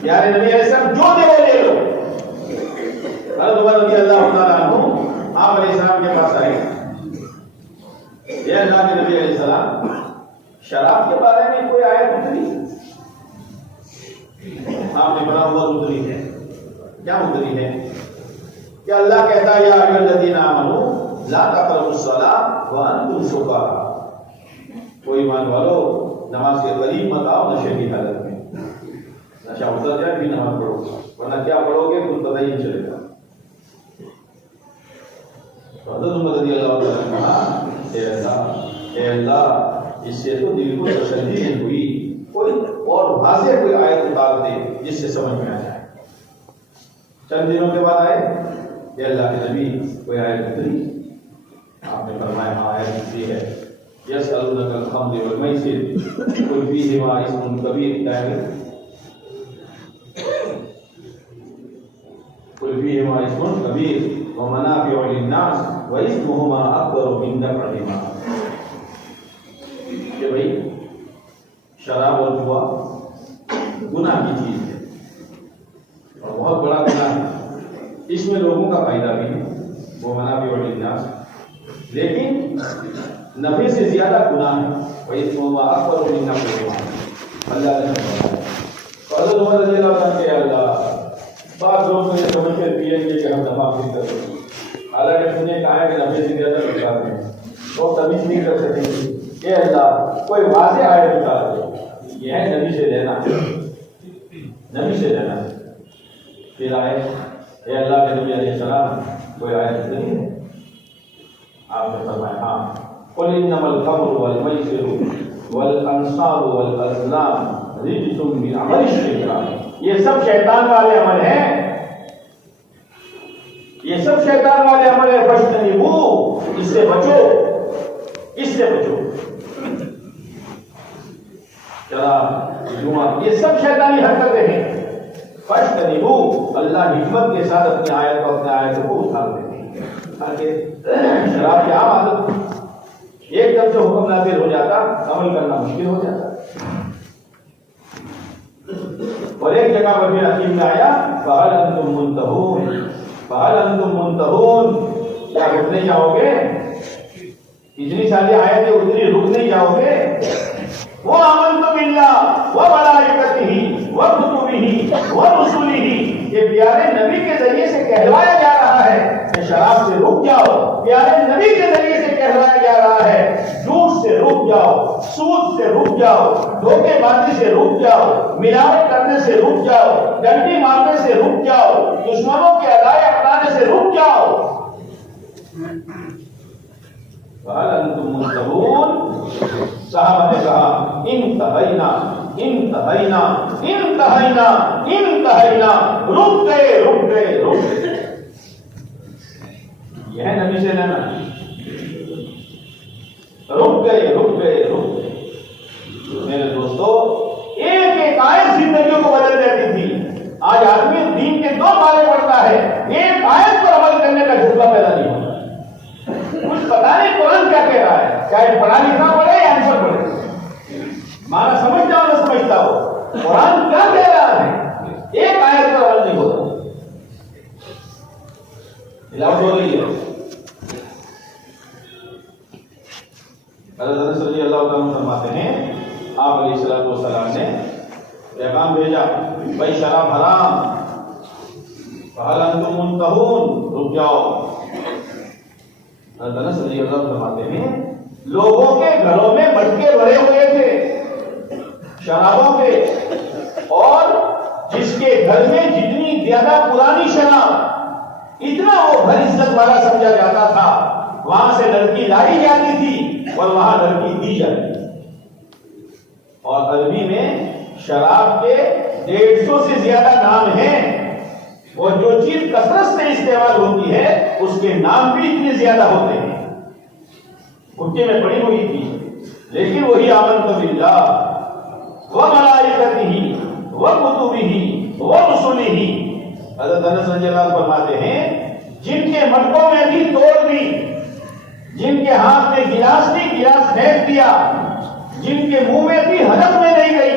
پیارے نبی علیہ السلام جو دے وہ لے لو. حضرت عمر رضی اللہ تعالیٰ عنہ آپ علیہ السلام کے پاس آئے. یہ اللہ کے نبی علیہ السلام شراب کے بارے میں کوئی آیت اتری؟ آپ نے بڑا ہوا اتری ہے. کیا اتری ہے؟ کہ اللہ کہتا ہے یا ایھا الذین آمنوا لا تقربوا الصلاۃ وانتم سکارى. کوئی ایمان والو نماز کے قریب مت آؤ نشے کی حالت میں. نشہ اتر جائے بھی نماز پڑھو، ورنہ کیا پڑھو گے کچھ پتہ ہی نہیں چلے گا. حضرت عمر رضی اللہ عنہ نے کہا اے اللہ اس سے تو دل کو تسلی ہوئی، کوئی اور واضح کوئی آیت اتار دے جس سے سمجھ میں آ جائے. چند دنوں کے بعد آئے کہ اللہ کے نبی کوئی آیت اتری؟ آپ نے فرمایا ہاں آیت اتری ہے یسألونک الخمر والمیسر قل فیہما اسم کبیر. قل فیہما اسم کبیر ومنافع للناس واسمہما اکبر من نفعہما. کہ بھئی شراب اور جوا گناہ کی چیز ہے اور بہت بڑا گناہ ہے. اس میں لوگوں کا فائدہ بھی ہے، وہ منافع للناس، لیکن نفع سے زیادہ گناہ ہے. واسمہما اکبر من نفعہما. اللہ نے فرمایا. حضرت عمر رضی اللہ عنہ کہ اللہ بعض لوگ مجھے سمجھتے پیئیں گے کہ ہم نفع نہیں کر سکتے، حالانکہ تم نے کہا ہے کہ نفع سے زیادہ نقصان ہے، وہ تمیز نہیں کر سکیں گے. اے اللہ کوئی واضح آیت اتار دے. یہ ہے نبی سے لینا، نبی سے لینا. پھر آئے اے اللہ کے نبی علیہ السلام کوئی آیت نہیں ہے؟ آپ نے فرمایا ہاں قل انما الخمر والمیسر والانصاب والازلام رجس من عمل الشیطان. یہ سب شیطان والے عمل ہیں، یہ سب شیطان والے عمل ہیں. فاجتنبوہ، اس سے بچو، اس سے بچو. چلا جمعہ یہ سب شیطانی حرکتیں ہیں. فاجتنبوہ، اللہ حکمت کے ساتھ اپنی آیت کو، اپنے آیت کو اتار دیتے ہیں. تاکہ شراب کی عام عادت ایک دم سے حکم نازل ہو جاتا، عمل کرنا مشکل ہو جاتا. اور ایک جگہ پر بھی حکیم میں آیا فَهَلْ أَنْتُمْ مُنْتَهُونَ، فَهَلْ أَنْتُمْ مُنْتَهُونَ. کیا رک نہیں جاؤ گے؟ اتنی ساری آیتیں اتنی رک نہیں جاؤ گے؟ وَآمَنْتُ بِاللَّهِ وَمَلَائِكَتِهِ وَكُتُبِهِ وَرُسُلِهِ. یہ پیارے نبی کے ذریعے سے کہلوایا جا رہا ہے کہ شراب سے رک جاؤ. پیارے نبی کے ذریعے سے کہلوایا جا رہا ہے جھوٹ سے رک جاؤ، سود سے رک جاؤ، دھوکے بازی سے رک جاؤ، ملاوٹ کرنے سے رک جاؤ، ڈنڈی مارنے سے رک جاؤ، دشمنوں کے ادائے اپنانے سے رک جاؤ. فَهَلْ أَنْتُمْ مُنْتَهُونَ. صحابہ نے کہا انتہینا انتہینا انتہینا انتہینا. رک گئے رک گئے رک گئے. یہ ہے نبی سے لینا. رک گئے رک گئے رک گئے. میرے دوستو ایک ایک آیت زندگیوں کو بدل دیتی تھی. آج آدمی دین کے 2 بارے پڑھتا ہے, ایک آیت پر عمل کرنے کا جذبہ پیدا نہیں ہوتا. کچھ پتا نہیں قرآن کیا کہہ رہا ہے, چاہے پڑھا لکھنا پڑے یا ان پڑھ پڑے, مانا سمجھتا ہو نہ سمجھتا ہو, قرآن کیا کہہ رہا ہے, ایک آیت پر عمل نہیں ہوتا. علاج ہو رہی ہے. حضرت انس رضی اللہ تعالیٰ فرماتے ہیں آپ علیہ الصلوۃ والسلام نے پیغام بھیجا, بھائی شراب حرام, فہل انتم منتہون, رک جاؤ. حضرت انس رضی اللہ فرماتے ہیں لوگوں کے گھروں میں مٹکے بھرے ہوئے تھے شرابوں کے, اور جس کے گھر میں جتنی زیادہ پرانی شراب اتنا وہ بھر عزت والا سمجھا جاتا تھا, وہاں سے لڑکی لائی جاتی تھی اور وہاں لڑکی دی جاتی تھی. اور عربی میں شراب کے 150 سے زیادہ نام ہیں, اور جو چیز کثرت سے استعمال ہوتی ہے اس کے نام بھی اتنے زیادہ ہوتے ہیں. گھٹے میں پڑی ہوئی تھی, لیکن وہی آمنت باللہ وملائکتہ وکتبہ ورسلہ. حضرت انس رضی اللہ عنہ فرماتے ہیں جن کے مٹکوں میں بھی توڑ دی, جن کے ہاتھ میں گلاس بھی گلاس پھینک دیا, جن کے منہ میں بھی حلق میں نہیں گئی,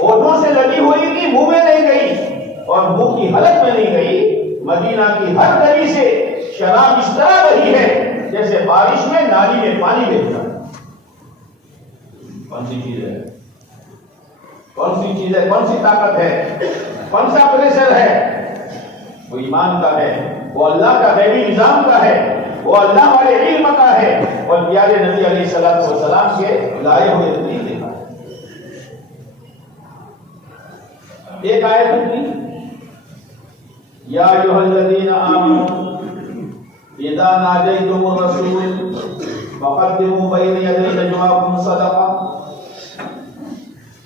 ہونٹوں سے لگی ہوئی تھی منہ میں نہیں گئی اور منہ کی حلق میں نہیں گئی, مدینہ کی ہر گلی سے شراب اس طرح بہی ہے جیسے بارش میں نالی میں پانی بہتا ہے. کون سی چیز ہے, کون سی چیز ہے, کون سی طاقت ہے, کون سا پریشر ہے؟ وہ ایمان کا ہے, وہ اللہ کا غیبی نظام کا ہے, وہ اللہ والے علم کا ہے, اور پیارے نبی علیہ الصلوۃ والسلام کے لائے ہوئے طریقے کا. ایک آیت کی یا ایھا الذین آمنوا اذا ناجیتم الرسول فقدموا بین یدی نجواکم صدقہ.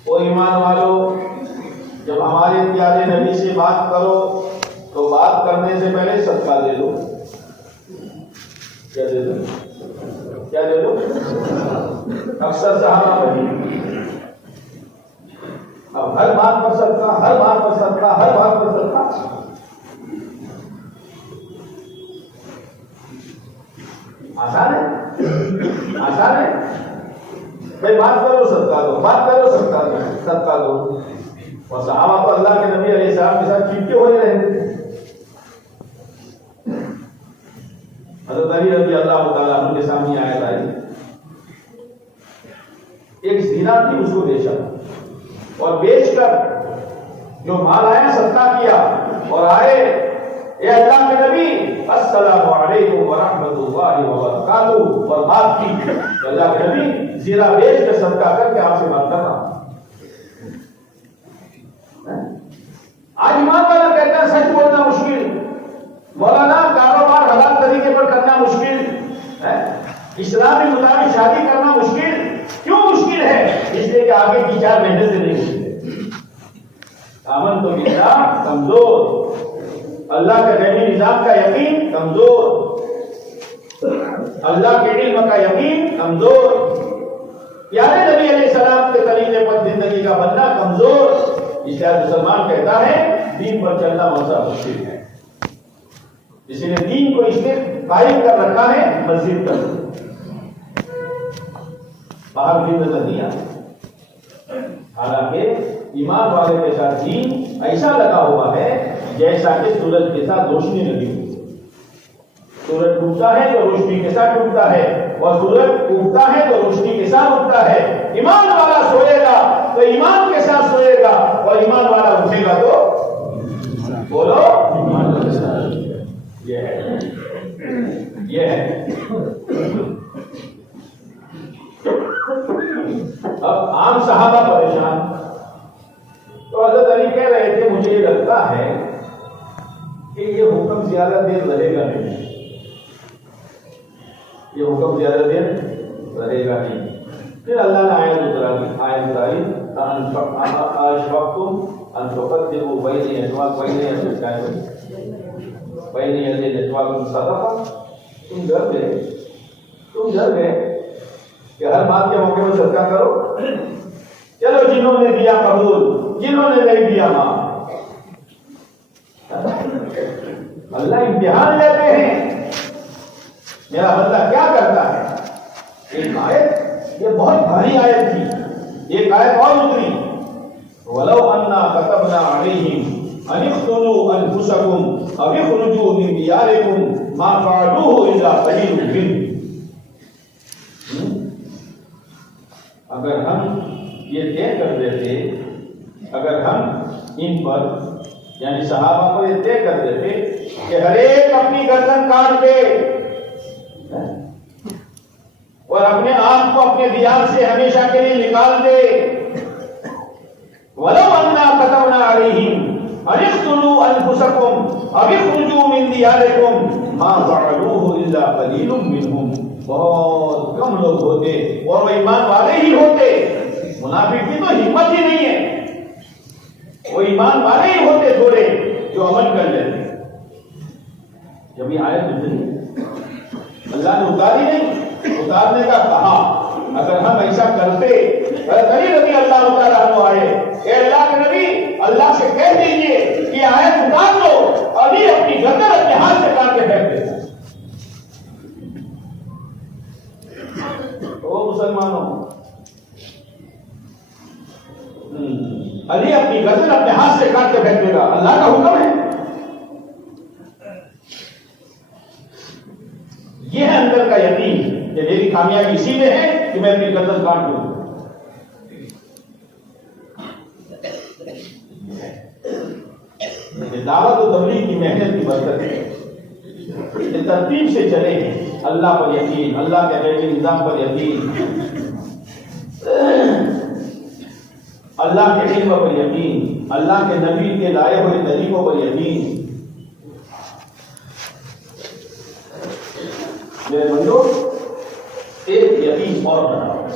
او ایمان والو, جب ہمارے پیارے نبی سے بات کرو تو بات کرنے سے پہلے صدقہ دے دو. کیا دے دو, کیا دے دو؟ اکثر صحابہ بنی, اب ہر بات پر صدقہ, ہر بات پر صدقہ, ہر بات پر صدقہ. آسان ہے, آسان ہے. بھائی بات کرو صدقہ دو, بات کرو صدقہ دو, صدقہ دو. اور صحابہ تو اللہ کے نبی علیہ السلام کے ساتھ چپکے ہوئے رہے. حضرت علی رضی اللہ تعالیٰ عنہ کے سامنے آیت آئی, ایک زنا تھی, اس کو بیچا, اور بیچ کر جو مال آیا صدقہ کیا, اور آئے اے اللہ کے نبی السلام علیکم ورحمۃ اللہ وبرکاتہ, اور بات کی اللہ کے نبی زنا بیچ کر صدقہ کر کے آپ سے بات کر رہا ہوں. آج ایمان والا کہتا ہے سچ بولنا مشکل, مولانا کاروبار حلال طریقے پر کرنا مشکل ہے, اسلامی مطابق شادی کرنا مشکل. کیوں مشکل ہے؟ اس لیے کہ آگے کی 4 مہینے سے نہیں مشکل. آمن تو باللہ کمزور, اللہ کے غیبی نظام کا یقین کمزور, اللہ کے علم کا یقین کمزور, پیارے نبی علیہ السلام کے طریقے پر زندگی کا بننا کمزور. اس لیے مسلمان کہتا ہے دین پر چلنا بہت مشکل ہے. اسی لیے دین کو اس نے قائم کر رکھا ہے مسجد پر, باہر دین نظر نہیں آتا. حالانکہ ایمان والے کے ساتھ دین ایسا لگا ہوا ہے جیسا کہ سورج کے ساتھ روشنی لگی ہوئی ہے. سورج ڈوبتا ہے تو روشنی کے ساتھ ڈوبتا ہے, اور سورج اگتا ہے تو روشنی کے ساتھ اگتا ہے. ایمان والا سوئے گا تو ایمان کے ساتھ سوئے گا, اور ایمان والا اٹھے گا تو بولو ایمان کے ساتھ. یہ ہے, یہ ہے. اب عام صحابہ پریشان, تو حضرت علی کہہ رہے تھے مجھے یہ لگتا ہے کہ یہ حکم زیادہ دیر رہے گا نہیں, یہ حکم زیادہ دیر رہے گا نہیں. پھر اللہ نے آیت اتاری اشفقتم ان تقدموا بین نجواکم صدقہ. تم ڈر گئے کہ ہر بات کے موقع میں صدقہ کرو. چلو جنہوں نے دیا قبول، جنہوں نے نہیں دیا معاف۔ اللہ امتحان لیتے ہیں میرا بندہ کیا کرتا ہے۔ ایک آیت، یہ بہت بھاری آیت تھی، ایک آیت اور اتری، وَلَوْ أَنَّا كَتَبْنَا عَلَيْهِمْ أَنِ اقْتُلُوا أَنفُسَكُمْ أَوِ اخْرُجُوا مِنْ دِيَارِكُمْ مَا فَعَلُوهُ إِلَّا قَلِيلٌ مِنْهُمْ۔ اگر ہم یہ طے کر دیتے، اگر ہم ان پر یعنی صحابہ کو یہ طے کر دیتے کہ ہر ایک اپنی گردن کاٹ دے اور اپنے آپ کو اپنے دیار سے ہمیشہ کے لیے نکال دے، وَلَوْ أَنَّا كَتَبْنَا عَلَيْهِمْ أَنِ اقْتُلُوا أَنفُسَكُمْ أَوِ اخْرُجُوا مِنْ دِيَارِكُمْ مَا فَعَلُوهُ إِلَّا قَلِيلٌ مِنْهُمْ۔ بہت کم لوگ ہوتے اور وہ ایمان والے ہی ہوتے، منافق کی تو ہمت ہی نہیں ہے، وہ ایمان والے ہی ہوتے تھوڑے جو عمل کر لیتے۔ جب یہ آیت اتری اللہ نے اتاری نہیں، اتارنے کا کہا، اگر ہم ایسا کرتے نبی اللہ تعالیٰ عنہ آئے، اے اللہ کے نبی اللہ سے کہہ دیجئے کہ آیت اتار دو، ابھی اپنی گردن اپنے ہاتھ سے کاٹ کے پھینک دیتا۔ او مسلمانوں، علی اپنی گردن اپنے ہاتھ سے کاٹ کے پھینک دے گا، اللہ کا حکم ہے۔ یہ ہے اندر کا یقین کہ میری کامیابی اسی میں ہے کہ میں اپنی گردن کاٹ دوں۔ دعوت و تبلیغ کی محنت کی برکت ہے، یہ ترتیب سے چلے ہیں، اللہ پر یقین، اللہ کے غیبی نظام پر یقین، اللہ کے علم پر یقین، اللہ کے نبی کے لائے ہوئے طریقوں پر یقین۔ میرے بندو، ایک یقین اور بناؤ،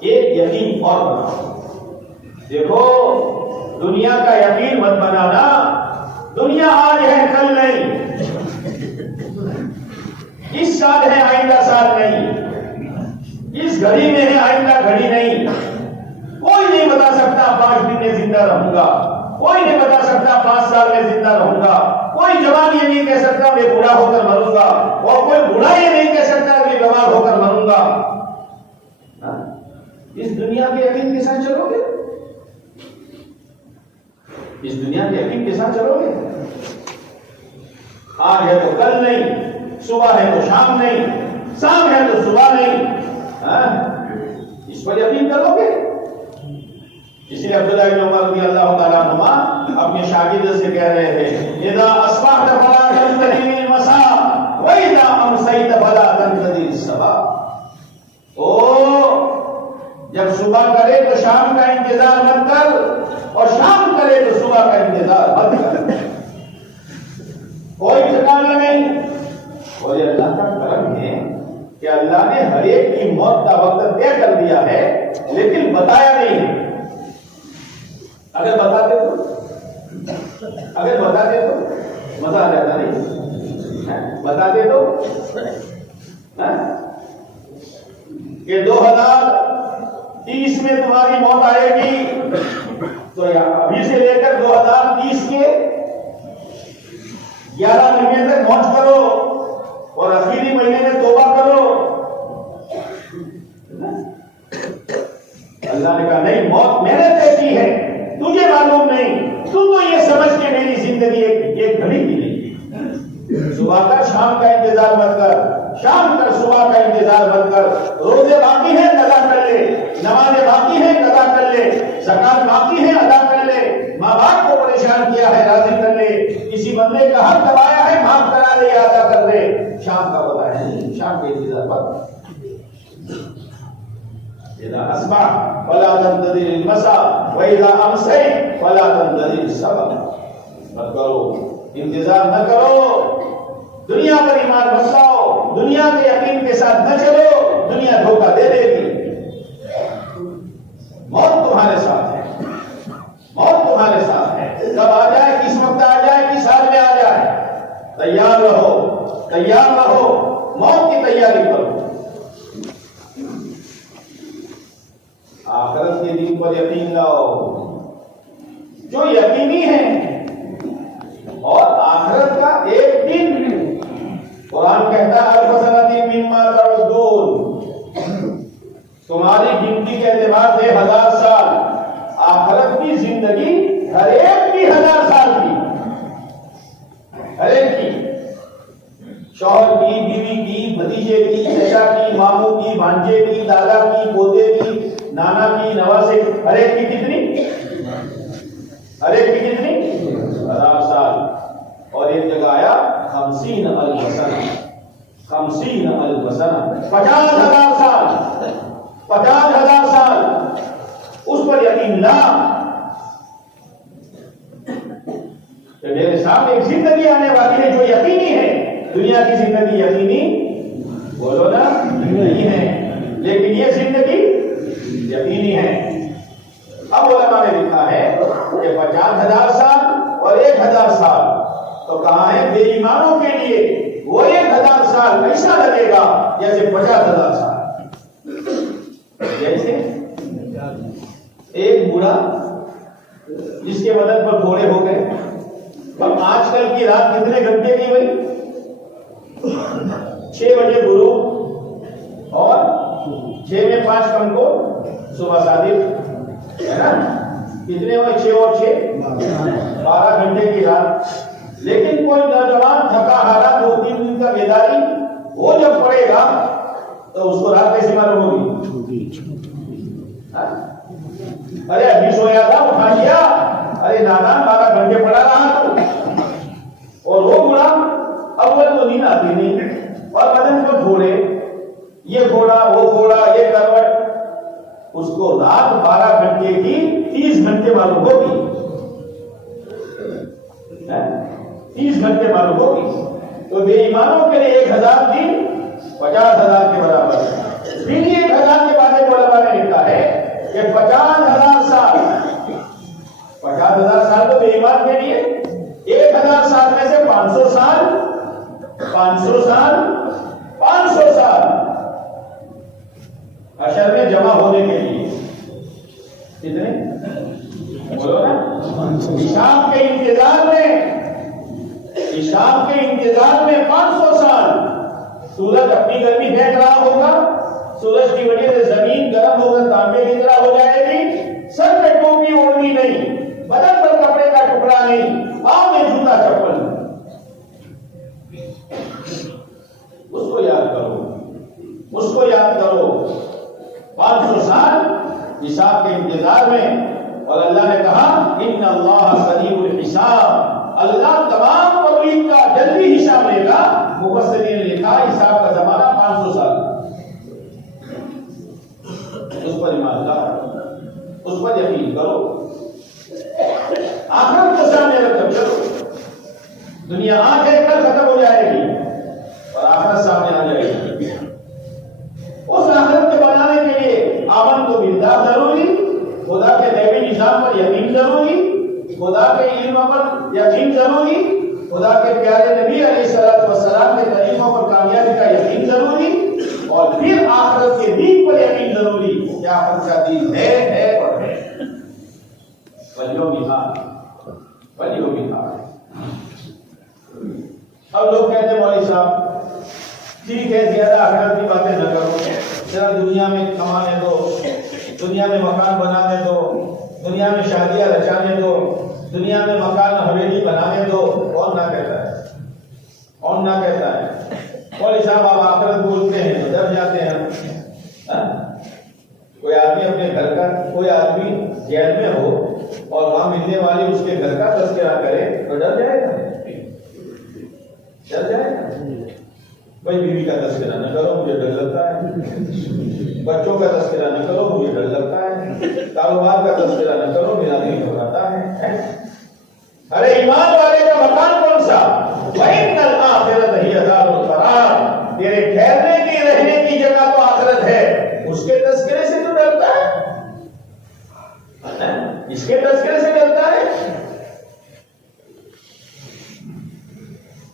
ایک یقین اور بناؤ۔ دیکھو دنیا کا یقین مت بنانا، دنیا آج ہے کل نہیں، اس سال ہے آئندہ سال نہیں، اس گھڑی میں ہے آئندہ گھڑی نہیں۔ کوئی نہیں بتا سکتا 5 دن میں زندہ رہوں گا، کوئی نہیں بتا سکتا 5 سال میں زندہ رہوں گا، کوئی جوان یہ نہیں کہہ سکتا میں بوڑھا ہو کر مروں گا، اور کوئی بوڑھا یہ نہیں کہہ سکتا میں بیمار ہو کر مروں گا۔ اس دنیا کے یقین کے ساتھ چلو گے؟ اس دنیا کے یقین کے ساتھ چلو گے؟ آج ہے تو کل نہیں، صبح ہے تو شام نہیں، شام ہے تو صبح نہیں، اس پر یقین کرو گے؟ اس لیے عبداللہ بن عمر رضی اللہ تعالیٰ عنہما اپنے شاگرد سے کہہ رہے تھے، اذا اصبحت فلا تنتظر المساء واذا امسيت فلا تنتظر الصباح۔ او جب صبح کرے تو شام کا انتظار مت کر، اور شام کرے تو صبح کا انتظار مت کر، کوئی ٹھکانا نہیں۔ اور یہ اللہ کا کرم ہے کہ اللہ نے ہر ایک کی موت کا وقت طے کر دیا ہے، لیکن بتایا نہیں ہے۔ اگر بتاتے تو مزہ آ جاتا نہیں، بتاتے تو کہ 2030 میں تمہاری موت آئے گی، تو ابھی سے لے کر 2030 کے 11 مہینے تک موت کرو اور آخری مہینے میں توبہ کرو۔ اللہ نے کہا نہیں، موت میں نے طے کی ہے، تجھے معلوم نہیں، تو یہ سمجھ کے میری زندگی ایک گھڑی کی نہیں۔ صبح کر شام کا انتظار مت کر، شام کر صبح کا انتظار مت کر، روزے باقی ہیں قضا کر لے، نمازیں باقی ہیں قضا کر لے، زکات باقی ہے ادا کر لے، ماں باپ کو پریشان کیا ہے راضی کر لے، کسی بندے کا حق دبایا ہے معاف کرا لے، ادا کر لے۔ شام کا پتہ ہے نہیں، شام کے انتظار مت۔ اذا اصبح فلا تنتظر المساء واذا امسيت فلا تنتظر الصباح۔ مت کرو، انتظار نہ کرو، دنیا پر ایمان مت لاؤ، دنیا کے یقین کے ساتھ نہ چلو، دنیا دھوکہ دے دے گی۔ موت تمہارے ساتھ ہے، موت تمہارے ساتھ ہے، کب آ جائے، کس وقت آ جائے، کس حال میں آ جائے، تیار رہو، تیار رہو، موت کی تیاری کرو۔ آخرت جو یقینی ہے، اور آخرت کا ایک دن، قرآن کہتا ہے الف سنۃ مما تعدون، تمہاری گنتی کے اعتبار سے 1000 سال، آخرت کی زندگی ہر ایک کی 1000 سال کی، ہر ایک کی، شوہر کی، بیوی کی، بھتیجے کی، چچا کی، ماموں کی، بھانجے کی، دادا کی، پوتے کی، نانا کی، نواسے کی، ہر ایک کی کتنی؟ ہر ایک کی کتنی؟ 1000 سال۔ اور ایک جگہ آیا 50 الف سنہ، 50 الف سنہ، 50,000 سال، 50,000 سال، اس پر یقین لا کہ میرے سامنے ایک زندگی آنے والی ہے جو یقینی ہے۔ دنیا کی زندگی یقینی بولو نا نہیں ہے، لیکن یہ زندگی یقینی ہے۔ اب علماء نے لکھا ہے کہ 50,000 سال اور 1,000 سال، تو کہاں ہے بے ایمانوں کے لیے وہ 1,000 سال ایسا لگے گا جیسے 50,000 سال۔ جیسے ایک بوڑھا جس کے بدن پر گھوڑے ہو گئے، اب آج کل کی رات کتنے گھنٹے کی ہوئی؟ 6 بجے غروب اور 6 میں 5 کم کو صبح صادق ہے نا، کتنے ہوئے؟ 6 اور 6 12 گھنٹے کی رات۔ لیکن کوئی نوجوان تھکا ہارا 2-3 دن کا بیداری وہ جب پڑے گا تو اس کو رات کیسے معلوم ہوگی؟ ارے ابھی سویا تھا اٹھا لیا، ارے نانا 12 گھنٹے پڑا رہا تو، اور وہ بوڑھا اول تو نیند آتی نہیں، اور بدن پر گھوڑے، یہ گھوڑا وہ گھوڑا یہ کروٹ، اس کو رات 12 گھنٹے کی 30 گھنٹے معلوم ہوگی، 30 گھنٹے معلوم ہوگی۔ تو بے ایمانوں کے لیے 1,000 دن 50,000 کے برابر ہے۔ پھر یہ 1,000 کے بعد علماء نے لکھا ہے کہ 50,000 سال، 50,000 سال تو بے ایمان کے لیے، 1,000 سال میں سے 500 سال، 500 سال، 500 سال حشر میں جمع ہونے کے لیے کتنے بولو نا؟ حساب کے انتظار میں، حساب کے انتظار میں 500 سال۔ سورج اپنی گرمی پھینک رہا ہوگا، سورج کی وجہ سے زمین گرم ہو کر تانبے کی طرح ہو جائے گی، سر میں ٹوپی اوڑھنی نہیں، بدن پر کپڑے کا ٹکڑا نہیں، پاؤں میں جوتا چپل۔ اس کو یاد کرو، اس کو یاد کرو۔ 500 سال حساب کے انتظار میں، اور اللہ نے کہا ان اللہ سریع الحساب، اللہ تمام پبلک کا جلدی حساب لے گا۔ مفسرین نے لکھا حساب کا زمانہ 500 سال۔ اس پر ایمان لاؤ، اس پر یقین کرو، آخرت کو سامنے رکھ کر چلو۔ دنیا آج ہے کل ختم ہو جائے گی اور آخرت سامنے آ جائے گی۔ اس آخرت کے بنانے کے لیے آمن تو باللہ ضروری، خدا کے غیبی نظام پر یقین ضروری، خدا کے علم پر یقین ضروری، خدا کے پیارے نبی علیہ الصلوۃ والسلام کے طریقوں پر کامیابی کا یقین ضروری، اور پھر آخرت کے دین پر یقین ضروری۔ کیا آخرت کا دین ہے اور ہے، ولیوں کی حال۔ اب لوگ کہتے ہیں مولوی صاحب ٹھیک ہے زیادہ آخرت کی باتیں نہ کرو، ذرا دنیا میں کمانے دو، دنیا میں مکان بنانے دو، دنیا میں شادیاں رچانے دو، دنیا میں مکان حویلی بنانے دو۔ کون نہ کہتا ہے؟ کون نہ کہتا ہے؟ مولوی صاحب آپ آخرت بولتے ہیں تو ڈر جاتے ہیں۔ کوئی آدمی اپنے گھر کا، کوئی آدمی جیل میں ہو اور وہاں ملنے والی اس کے گھر کا تذکرہ کرے تو ڈر جائے گا، ڈر جائے گا۔ بھائی بیوی کا تذکرہ نہ کرو مجھے ڈر لگتا ہے، بچوں کا تذکرہ نہ کرو مجھے ڈر لگتا ہے، کاروبار کا تذکرہ نہ کرو میرا دل گھبراتا ہے۔ ارے ایمان والے کا مکان کون سا؟ وَإِنَّ الْآخِرَةَ هِيَ دَارُ الْقَرَارِ، تیرے ٹھہرنے کی رہنے کی جگہ تو آخرت ہے، اس کے تذکرے سے تو ڈرتا ہے، اس کے تذکرے سے ڈرتا ہے۔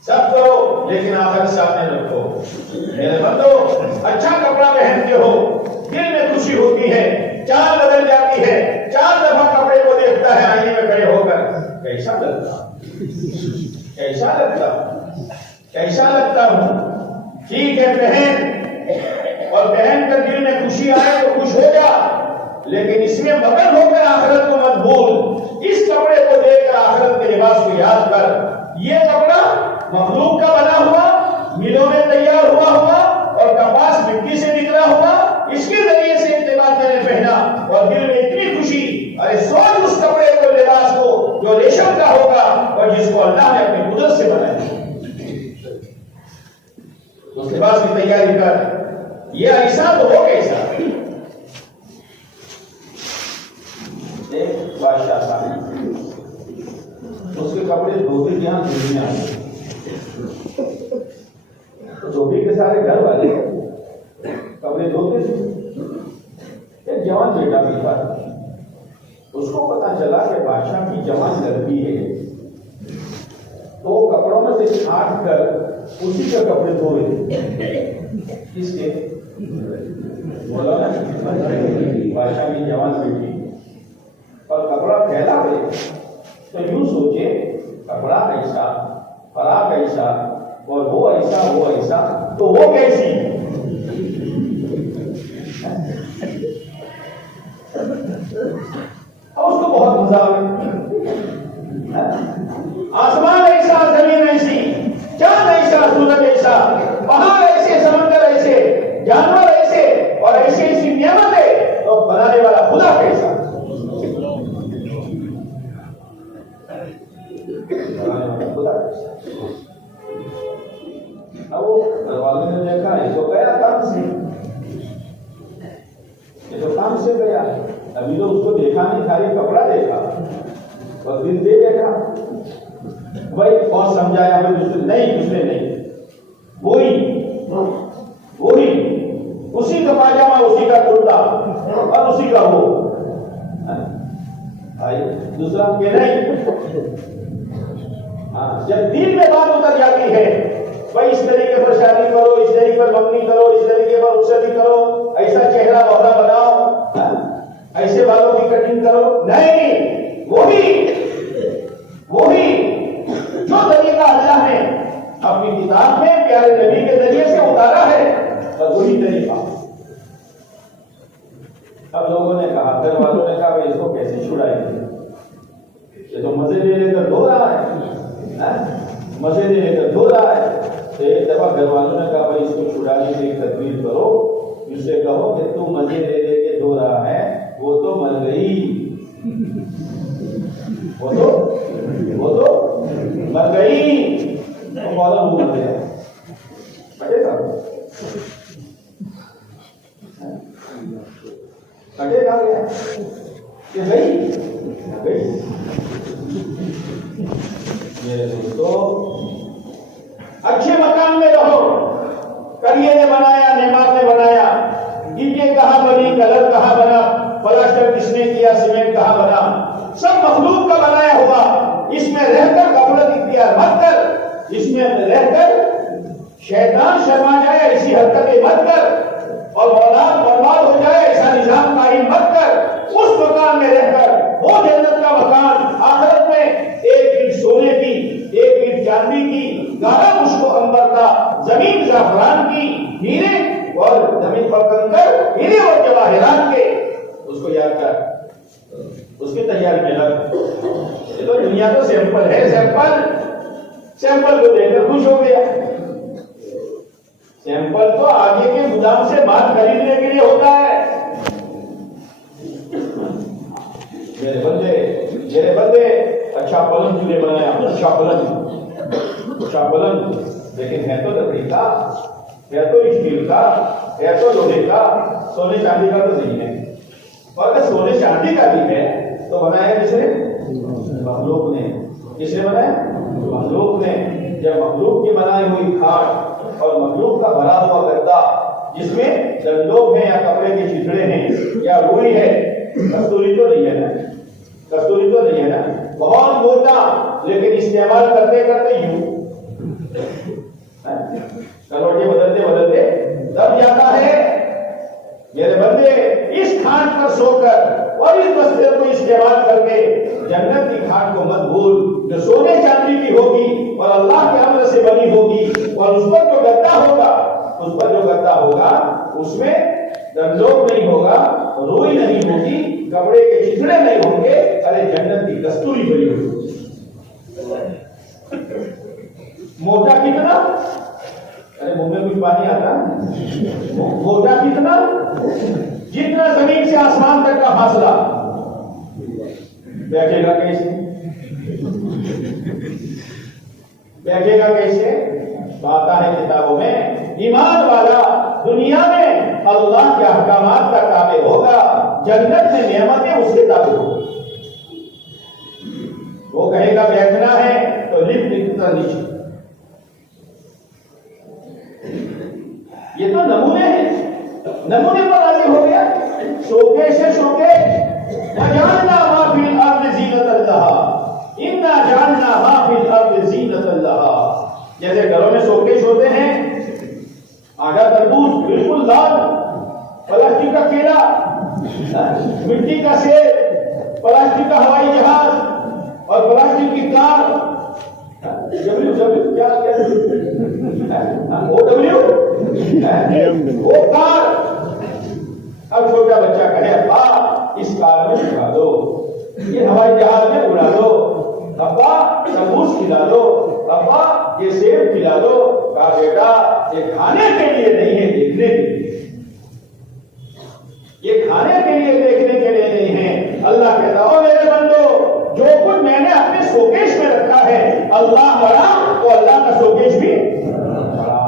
سب کرو لیکن آخرت سامنے رکھو۔ میرے بندو اچھا کپڑا پہنتے ہو، دل میں خوشی ہوتی ہے، چال بدل جاتی ہے، 4 دفعہ کیسا لگتا ہوں. ٹھیک ہے پہن، اور پہن کر دل میں خوشی آئے تو خوش ہو جا، لیکن اس میں مگن ہو کر آخرت کو مت بھول. اس کپڑے کو دیکھ کر آخرت کے لباس کو یاد کر. یہ کپڑا مخلوق کا بنا ہوا، ملوں میں تیار ہوا اور کپاس مٹی سے نکلا ہوا، اس کے ذریعے سے اتباع میں نے پہنا اور دل میں اتنی خوشی. ارے سوچ اس کپڑے کو، لباس کو جو ریشم کا ہوگا اور جس کو اللہ نے اپنی قدرت سے بنایا. اس لباس کی تیاری کر. یہ ایسا تو ہو کیسا؟ ایک بادشاہ تھا، اس کے کپڑے دھوبی کے یہاں دھوبی میں آئے. دھوبی کے سارے گھر والے کپڑے دھوتے تھے. ایک جوان بیٹا بھی تھا، اس کو پتا چلا کہ بادشاہ کی جوان لڑکی ہے، تو وہ کپڑوں میں سے چھانٹ کر اسی کے کپڑے دھو رہے تھے. کس کے؟ بولا نا، بادشاہ کی جوان بیٹی. اور کپڑا پھیلا ہے تو یوں سوچے کپڑا ایسا، فراق ایسا، اور وہ ایسا تو وہ کیسی؟ اب اس کو بہت مزہ آئے. آسمان ایسا، زمین ایسی، چاند ایسا، سورج ایسا، پہاڑ ایسے، سمندر ایسے، جانور ایسے اور ایسی ایسی نعمتیں، تو بنانے والا خدا کیسا؟ اب وہ گھر والوں نے دیکھا یہ تو گیا کام سے، یہ تو کام سے گیا. ابھی تو اس کو دیکھا نہیں، خالی کپڑا دیکھا اور دل دے دیکھا. بھائی بہت سمجھایا ہمیں، دوسرے نہیں، وہی اسی کا پاجامہ، اسی کا کرتا اور اسی کا وہ. بھائی دوسرا کہ نہیں. جب دل میں بات اتر جاتی ہے، بھائی اس طریقے پر شادی کرو، اس طریقے پر منگنی کرو، اس طریقے پر رخصتی کرو، ایسا چہرہ بہرا بناؤ، ایسے بالوں کی کٹنگ کرو، نہیں، وہی جو طریقہ اللہ نے اپنی کتاب میں پیارے نبی کے ذریعے سے اتارا ہے، اور وہی طریقہ. اب لوگوں نے کہا، گھر والوں نے کہا اس کو کیسے چھڑائیں گے، یہ تو مزے لے کر دھو رہا ہے. تو ایک دفعہ گھر والوں نے کہا بھائی اس کو چھڑانے کی تدبیر کرو، اس سے کہو کہ تو مزے لے کے دھو رہا ہے، وہ تو مر گئی، وہ تو مر گئی. مولا وہ مر گیا، کٹے گا گیا کہ گئی. میرے دوستو، اچھے مکان میں رہو. کریے نے بنایا، نعمت نے بنایا، اینٹیں کہاں بنی، کلر کہاں بنا، پلاسٹر کس نے کیا، سیمنٹ کہاں بنا، سب مخلوق کا بنایا ہوا. اس میں رہ کر غفلت اختیار مت کر، اس میں رہ کر شیطان شرما جائے ایسی حرکتیں مت کر، اور اولاد برباد ہو جائے ایسا نظام قائم مت کر. اس مکان میں رہ کر وہ جنت کا مکان آخرت میں ایک اینٹ سونے کی، ایک اینٹ چاندی کی، گاڑا مشک و عنبر کا، زمین زعفران کی، ہیرے اور زمین پر کنکر، ہیرے اور جواہرات کے، اس کو یاد کر، اس کی تیاری میں لگ. یہ تو دنیا تو سیمپل ہے، سیمپل کو دیکھ کر خوش ہو گیا. سیمپل تو آگے کے گودام سے مال خریدنے کے لیے ہوتا ہے. میرے بندے اچھا پلنگ تجھے بنایا، اچھا پلنگ، لیکن ہے تو لکڑی کا، ہے تو اسٹیل کا، ہے تو لوہے کا، سونے چاندی کا تو نہیں ہے. اور اگر سونے چاندی کا بھی ہے تو بنایا کس نے؟ مخلوق نے. کس نے بنایا؟ مخلوق نے. جب مخلوق کی بنائی ہوئی کھاٹ اور مخلوق کا بھرا ہوا گدا، جس میں ڈنڈوب ہے یا کپڑے کے چتڑے ہیں یا روئی ہے، کستوری تو نہیں ہے نا، بہت موٹا، لیکن استعمال کرتے کرتے یوں کروٹے بدلتے دب جاتا ہے. میرے بندے اس کھانٹ پر سو کر اور اس بستر کو استعمال کر کے جنت کی کھاٹ کو مت بھول جو سونے چاندی کی ہوگی اور اللہ کے امر سے بنی ہوگی، اور اس پر جو گدا ہوگا اس میں گندوق نہیں ہوگا، روئی نہیں ہوگی، کپڑے کے چتڑے نہیں ہوں گے، ارے جنت کی کستوری بھری ہوگی۔ موٹا کتنا؟ ارے منہ میں کچھ پانی آتا، موٹا کتنا؟ جتنا زمین سے آسمان تک کا فاصلہ۔ بیٹھے گا کیسے؟ بیٹھے گا کیسے؟ تو آتا ہے کتابوں میں، ایمان والا دنیا میں اللہ کے احکامات کا تابع ہوگا، جنت میں نعمتیں اس کے تابع ہوگی۔ وہ کہے گا بیٹھنا ہے تو لفٹ اتنا نیچے۔ یہ تو نمونے ہیں، نمونے پر راضی ہو گیا۔ شوکے سے شوکے وجعلنا ما فی الارض زینۃ لها انا جعلنا ما فی الارض زینۃ لها۔ جیسے گھروں میں شوکیش ہوتے ہیں، آدھا تربوز بالکل لال، پلاسٹک کا کیلا، مٹی کا سیب، پلاسٹک کا ہوائی جہاز اور پلاسٹک کی کار، وہ کار۔ اب چھوٹا بچہ کہے ابا اس کار میں اڑا دو، یہ ہوائی جہاز میں اڑا دو، ابا تربوز کھلا دو، ابا یہ سیب کھلا دو۔ کہا بیٹا یہ کھانے کے لیے نہیں ہے، دیکھنے کے لیے۔ یہ کھانے کے لیے دیکھنے کے لیے نہیں ہے۔ اللہ کہتا او میرے بندو، جو کچھ میں نے اپنے شوکیش میں رکھا ہے، اللہ بڑا تو اللہ کا شوکیش بھی بڑا۔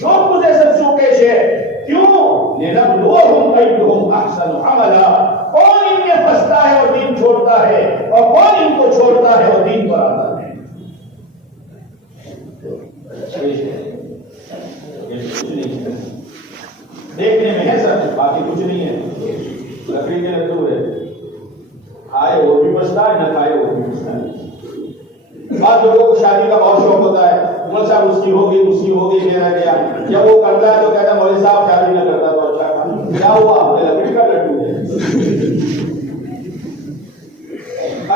جو کچھ ایسا شوکیش ہے، کیوں؟ لنبلوہم ایہم احسن عملا۔ کون ان میں پھنستا ہے اور دین چھوڑتا ہے، اور کون ان کو چھوڑتا ہے اور دین پر آتا ہے۔ دیکھنے میں ہے سر، باقی کچھ نہیں ہے۔ لکڑی کے لڈو ہے، کھائے وہ بھی بچتا ہے، نہ کھائے وہ بھی بچتا ہے۔ بعض لوگوں کو شادی کا بہت شوق ہوتا ہے، عمر صاحب اس کی ہوگی میرا گیا۔ جب وہ کرتا ہے تو کہتا ہے مولوی صاحب شادی نہ کرتا تو اچھا تھا۔ کیا ہوا؟ لکڑی کا لڈو ہے۔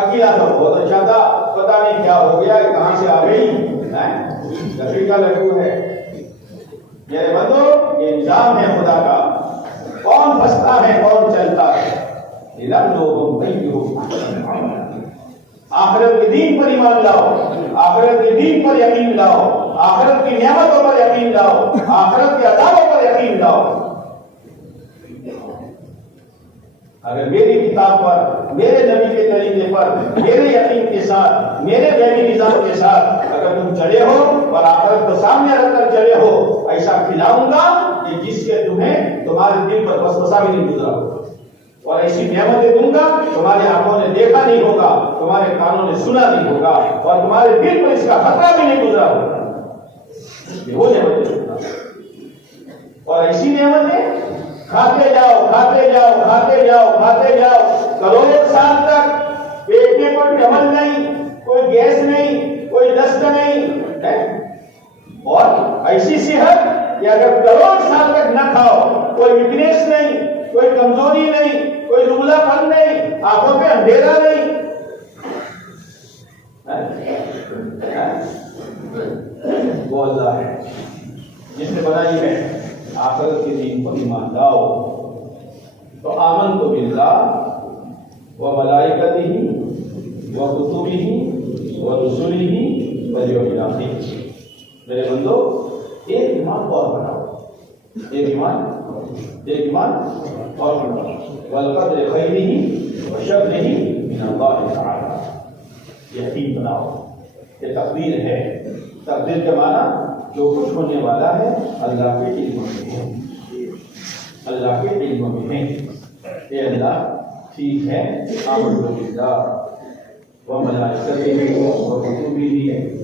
اکیلا تھا، بہت اچھا تھا، پتا نہیں کیا ہو گیا، کہاں سے آ گئی، لکڑی کا لڈو ہے۔ میرے بندو یہ نظام ہے خدا کا، کون پھنستا ہے کون چلتا ہے۔ آخرت کے دین پر ایمان لاؤ، آخرت کے دین پر یقین لاؤ، آخرت کی نعمتوں پر یقین لاؤ، آخرت کے عذابوں پر یقین لاؤ۔ اگر میری کتاب پر، میرے نبی کے طریقے پر، میرے یقین کے ساتھ، میرے غیبی نظام کے ساتھ اگر تم چلے ہو اور آخرت کو سامنے رکھ کر چلے ہو، ایسا کھلاؤں گا کہ جس کے تمہیں تمہارے دل پر وسوسہ بھی نہیں گزرا ہوگا، اور ایسی نعمتیں دوں گا تمہاری آنکھوں نے دیکھا نہیں ہوگا، تمہارے کانوں نے سنا نہیں ہوگا، اور تمہارے دل پر اس کا خطرہ بھی نہیں گزرا ہوگا۔ وہ نعمتیں دوں گا، اور ایسی نعمتیں کھاتے جاؤ کھاتے جاؤ کھاتے جاؤ کھاتے جاؤ، کروڑ سال تک پیٹ میں کوئی ٹمل نہیں، کوئی گیس نہیں، کوئی دست نہیں، اور ایسی صحت کہ اگر کروڑ سال تک نہ کھاؤ، کوئی ویکنیس نہیں، کوئی کمزوری نہیں، کوئی دبلا پن نہیں، آنکھوں پہ اندھیرا نہیں۔ وہ اللہ ہے جس نے بنائی ہے۔ آخرت کے دین پر ایمان لاؤ تو آمنت باللہ و ملائکتہ و کتبہ و رسلہ والیوم الآخر۔ میرے بندو ایک ایمان اور بناؤ، ایک ایمان اور بناؤ۔ والقدر خیرہ و شرہ من اللہ تعالی۔ یقین بناؤ، یہ تقدیر ہے۔ تقدیر کے معنی جو کچھ ہونے والا ہے اللہ کے علم میں ہے، اللہ کے علم میں ہے۔ اے اللہ ٹھیک ہے، آمنت باللہ و ملائکتہ و کتبہ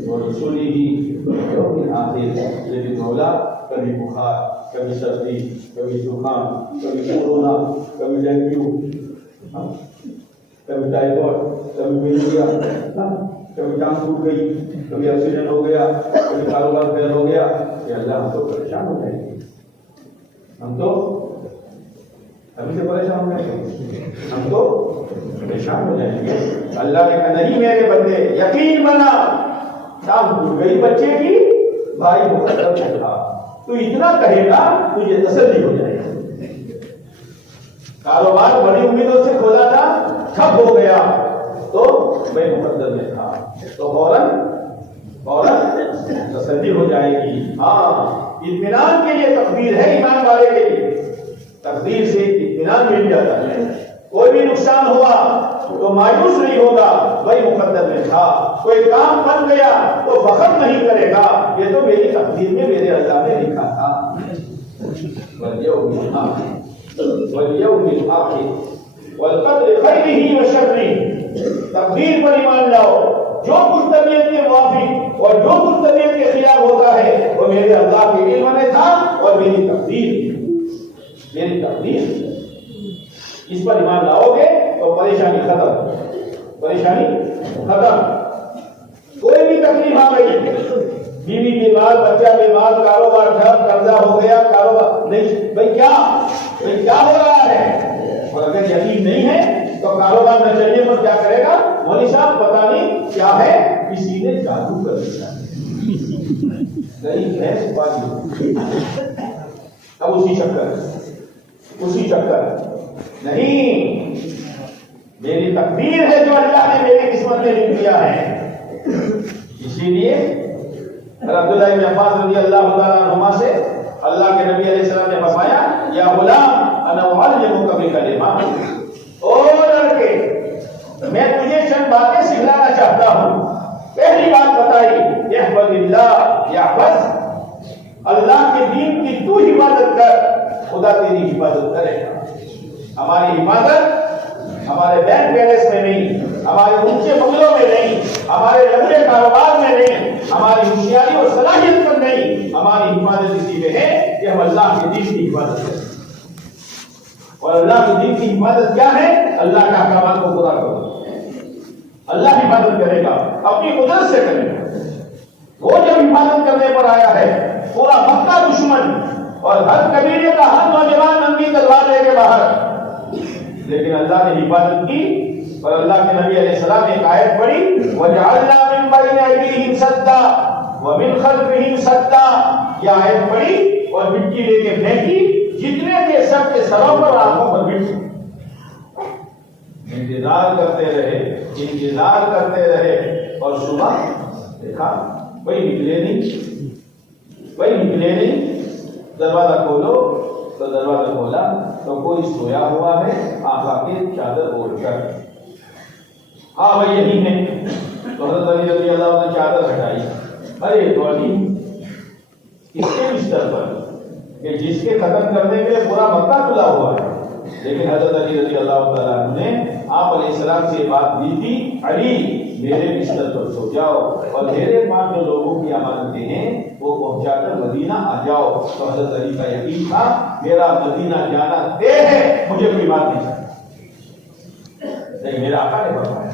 و رسلہ والیوم الآخر۔ لیکن مولا کبھی بخار، کبھی سردی، کبھی زکام، کبھی کورونا، کبھی ڈینگو، کبھی ٹائیفائڈ، کبھی ملیریا، کبھی ٹانگ ٹوٹ گئی، کبھی ایکسیڈنٹ ہو گیا، کبھی کاروبار فیل ہو گیا، کہ اللہ ہم تو پریشان ہو جائیں گے، ہم تو ابھی سے پریشان ہو جائیں گے، ہم تو پریشان ہو جائیں گے۔ اللہ نے کہا نہیں میرے بندے یقین بنا، شام ٹوٹ گئی بچے کی، بھائی مقدر میں تھا، تو اتنا کہے گا تجھے تسلی ہو جائے گا۔ کاروبار بڑی امیدوں سے کھولا تھا، ٹھپ ہو گیا تو میں مقدر میں تھا، تو فوراً تسلی ہو جائے گی۔ ہاں اطمینان کے لیے تقدیر ہے، ایمان والے کے لیے تقدیر سے اطمینان مل جاتا ہے۔ کوئی بھی نقصان ہوا تو مایوس نہیں ہوگا، وہی مقدر میں تھا۔ کوئی کام بن گیا تو فخر نہیں کرے گا، یہ تو میری تقدیر میں میرے اللہ نے لکھا تھا۔ والیوم الآخر والقدر خیرہ وشرہ، تقدیر پر ایمان لاؤ، جو کچھ طبیعت کے موافق اور جو کچھ طبیعت کے خلاف ہوتا ہے وہ میرے اللہ کے علم میں تھا اور میری تقدیر اس پر ایمان لاؤ گے تو پریشانی ختم۔ کوئی بھی تکلیف آ گئی، بیوی بیمار، بچہ بیمار، کاروبار ٹھپ، قرضہ ہو گیا، کاروبار نہیں، بھائی کیا ہو رہا ہے؟ اور اگر یقین نہیں ہے تو کاروبار نہ چلنے پر کیا کرے گا؟ مولوی صاحب پتہ نہیں کیا ہے، کسی نے جادو کر دیا، غریب ہے سپاہی، اب اسی چکر نہیں، میری تقدیر ہے جو اللہ نے میری قسمت میں لکھ دیا ہے۔ اسی لیے عبداللہ بن عباس رضی اللہ تعالیٰ عنہما سے اللہ کے نبی علیہ السلام نے فرمایا یا غلام انا اعلمک بکلمات، او لڑکے میں تجھے چند باتیں سکھلانا چاہتا ہوں۔ پہلی بات بتائی احفظ اللہ یحفظ، اللہ کے دین کی تو حفاظت کر، خدا تیری حفاظت کرے گا۔ ہماری حفاظت ہمارے بینک بیلنس میں نہیں، ہمارے اونچے بنگلوں میں نہیں، ہمارے لمبے کاروبار میں نہیں، ہماری ہوشیاری اور صلاحیت پر نہیں، ہماری حفاظت اسی میں ہے کہ ہم اللہ کے دین کی حفاظت کریں۔ اور اللہ کے دین کی حفاظت کیا ہے؟ اللہ کے احکامات کو پورا کرو، اللہ حفاظت کرے گا، اپنی قدرت سے کرے گا۔ وہ جب حفاظت کرنے پر آیا ہے، پورا مکہ دشمن اور ہر قبیلے کا ہر نوجوان ننگی تلوار لے کے باہر، لیکن اللہ نے حفاظت کی۔ اور اللہ کے نبی علیہ السلام نے ایک آیت پڑھی وَجَعَلْنَا مِن بَيْنِ أَيْدِيهِمْ سَدًّا وَمِن خَلْفِهِمْ سَدًّا، یہ آیت پڑھی اور مٹی لے کے پھینکی، جتنے تھے سب کے سروں پر، آنکھوں پر مٹی۔ انتظار کرتے رہے اور صبح دیکھا کوئی نکلے نہیں، دروازہ کھولو تو دروازہ کھولا تو کوئی سویا ہوا ہے آقا کے چادر اوڑھ کر۔ ہاں بھائی یہی ہے، تو حضرت علی رضی اللہ عنہ نے چادر ہٹائی، ارے تو علی اس کے بستر پر کہ جس کے ختم کرنے کے لیے پورا مکہ کھلا ہوا ہے، لیکن حضرت علی رضی اللہ تعالیٰ عنہ نے آپ علیہ السلام سے بات دی تھی، علی میرے بستر پر سو جاؤ اور میرے پاس جو لوگوں کی امانتیں ہیں وہ پہنچا کر مدینہ آ جاؤ۔ تو حضرت علی کا یقین تھا میرا مدینہ جانا طے ہے، مجھے کوئی بات نہیں چاہیے، لیکن میرا آقا نے فرمایا،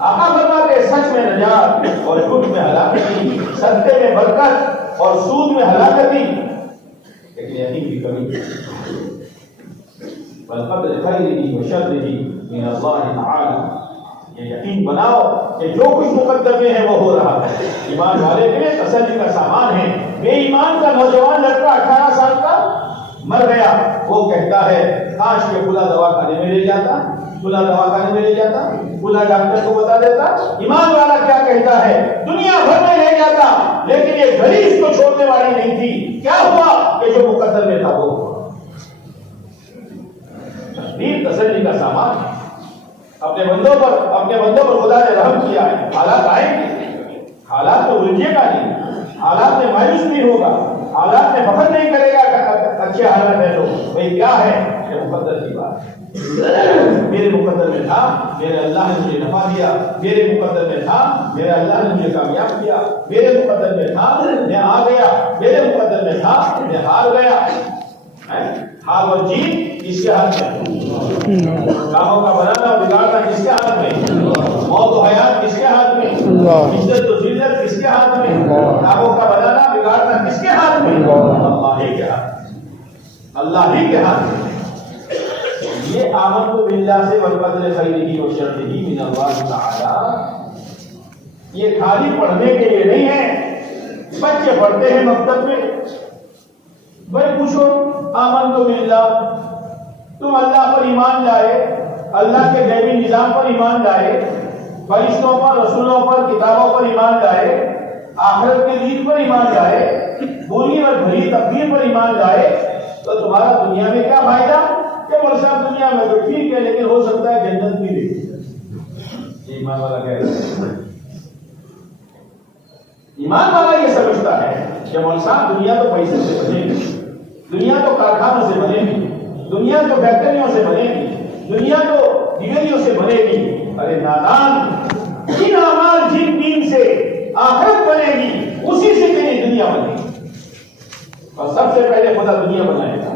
آقا فرماتے سچ میں نجات اور جھوٹ میں ہلاکتی، صدقے میں برکت اور سود میں ہلاکتی، لیکن یقین کی کمی۔ والقدر خیرہ وشرہ من اللہ تعالی، یہ یقین بناؤ کہ جو کچھ مقدر میں ہے وہ ہو رہا ہے۔ ایمان والے کے لیے تسلی کا سامان ہے۔ بے ایمان کا نوجوان لڑکا 18 سال کا مر گیا، وہ کہتا ہے کاش کے کھلا دواخانے میں لے جاتا، کھلا ڈاکٹر کو بتا دیتا۔ ایمان والا کیا کہتا ہے؟ دنیا بھر میں لے جاتا، لیکن یہ گھڑی اس کو چھوڑنے والی نہیں تھی۔ کیا ہوا کہ جو مقدر میں تھا وہ ہوا۔ تقدیر تسلی کا سامان ہے۔ اپنے بندوں پر خدا نے رحم کیا ہے۔ حالات آئیں گے، حالات تو الجھے گا نہیں، حالات میں مایوس نہیں ہوگا، حالات میں فخر نہیں کرے گا کہ اچھے حالات ہے تو بھائی کیا ہے، یہ مقدر کی بات ہے۔ میرے مقدر میں تھا، میرے اللہ نے مجھے نفع دیا، میرے مقدر میں تھا، میرے اللہ نے مجھے کامیاب کیا، میرے مقدر میں تھا میں آ گیا، میرے مقدر میں تھا میں ہار گیا۔ ہار اور جیت کس کے ہاتھ میں؟ کاموں کا بنانا اور بگاڑنا کس کے ہاتھ میں؟ موت و حیات کس کے ہاتھ میں؟ عزت و ذلت کس کے ہاتھ میں؟ کاموں کا بنانا بگاڑنا کس کے ہاتھ میں؟ اللہ ہی کے ہاتھ میں، اللہ ہی کے ہاتھ میں۔ یہ آمنت باللہ سے والقدر خیرہ و شرہ من اللہ تعالی، یہ خالی پڑھنے کے لیے نہیں ہے۔ بچے پڑھتے ہیں مکتب میں، بھائی پوچھو آمنت باللہ، تم اللہ پر ایمان لائے، اللہ کے غیبی نظام پر ایمان لائے، فرشتوں پر، رسولوں پر، کتابوں پر ایمان لائے، آخرت کے دین پر ایمان لائے، بری اور بھلی تقدیر پر ایمان لائے، تو تمہارا دنیا میں کیا فائدہ؟ کہ مول صاحب دنیا میں تو ٹھیک ہے لیکن ہو سکتا ہے جنت بھی دے۔ ایمان والا کہہ رہا ہے، ایمان والا یہ سمجھتا ہے کہ مول صاحب دنیا تو پیسے سے بنے گی، دنیا تو کارخانوں سے بنے گی، دنیا تو فیکٹریوں سے بنے گی، دنیا تو ڈگریوں سے بنے گی۔ ارے نادان، جن اعمال جن دین سے آخرت بنے گی اسی سے تیری دنیا بنے گی۔ اور سب سے پہلے خدا دنیا بنائے گا۔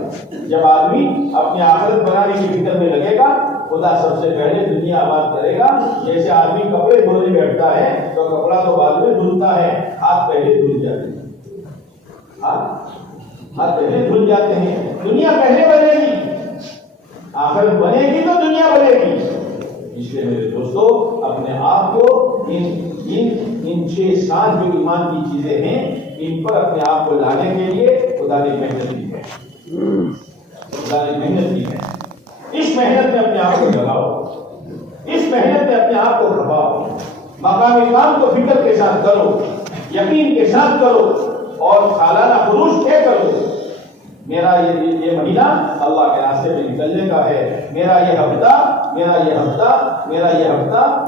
جب آدمی اپنی آخرت بنانے کی فکر میں لگے گا، خدا سب سے پہلے دنیا آباد کرے گا۔ جیسے آدمی کپڑے دھونے بیٹھتا ہے تو کپڑا تو بعد میں دھلتا ہے، ہاتھ پہلے دھل جاتے ہیں، ہاتھ پہلے دھل جاتے ہیں۔ دنیا پہلے بنے گی، آخرت بنے گی تو دنیا بنے گی۔ اس لیے میرے دوستو اپنے آپ کو ان 6-7 جو ایمان کی چیزیں ہیں ان پر اپنے آپ کو لانے کے لیے خدا نے محنت کی ہے، خدا نے محنت کی ہے۔ اس محنت میں اپنے آپ کو لگاؤ، اس محنت میں اپنے آپ کو کھپاؤ، مقامی کام کو فکر کے ساتھ کرو، یقین کے ساتھ کرو اور سالانہ خروج طے کرو۔ میرا یہ مہینہ اللہ کے راستے میں نکلنے کا ہے، میرا یہ ہفتہ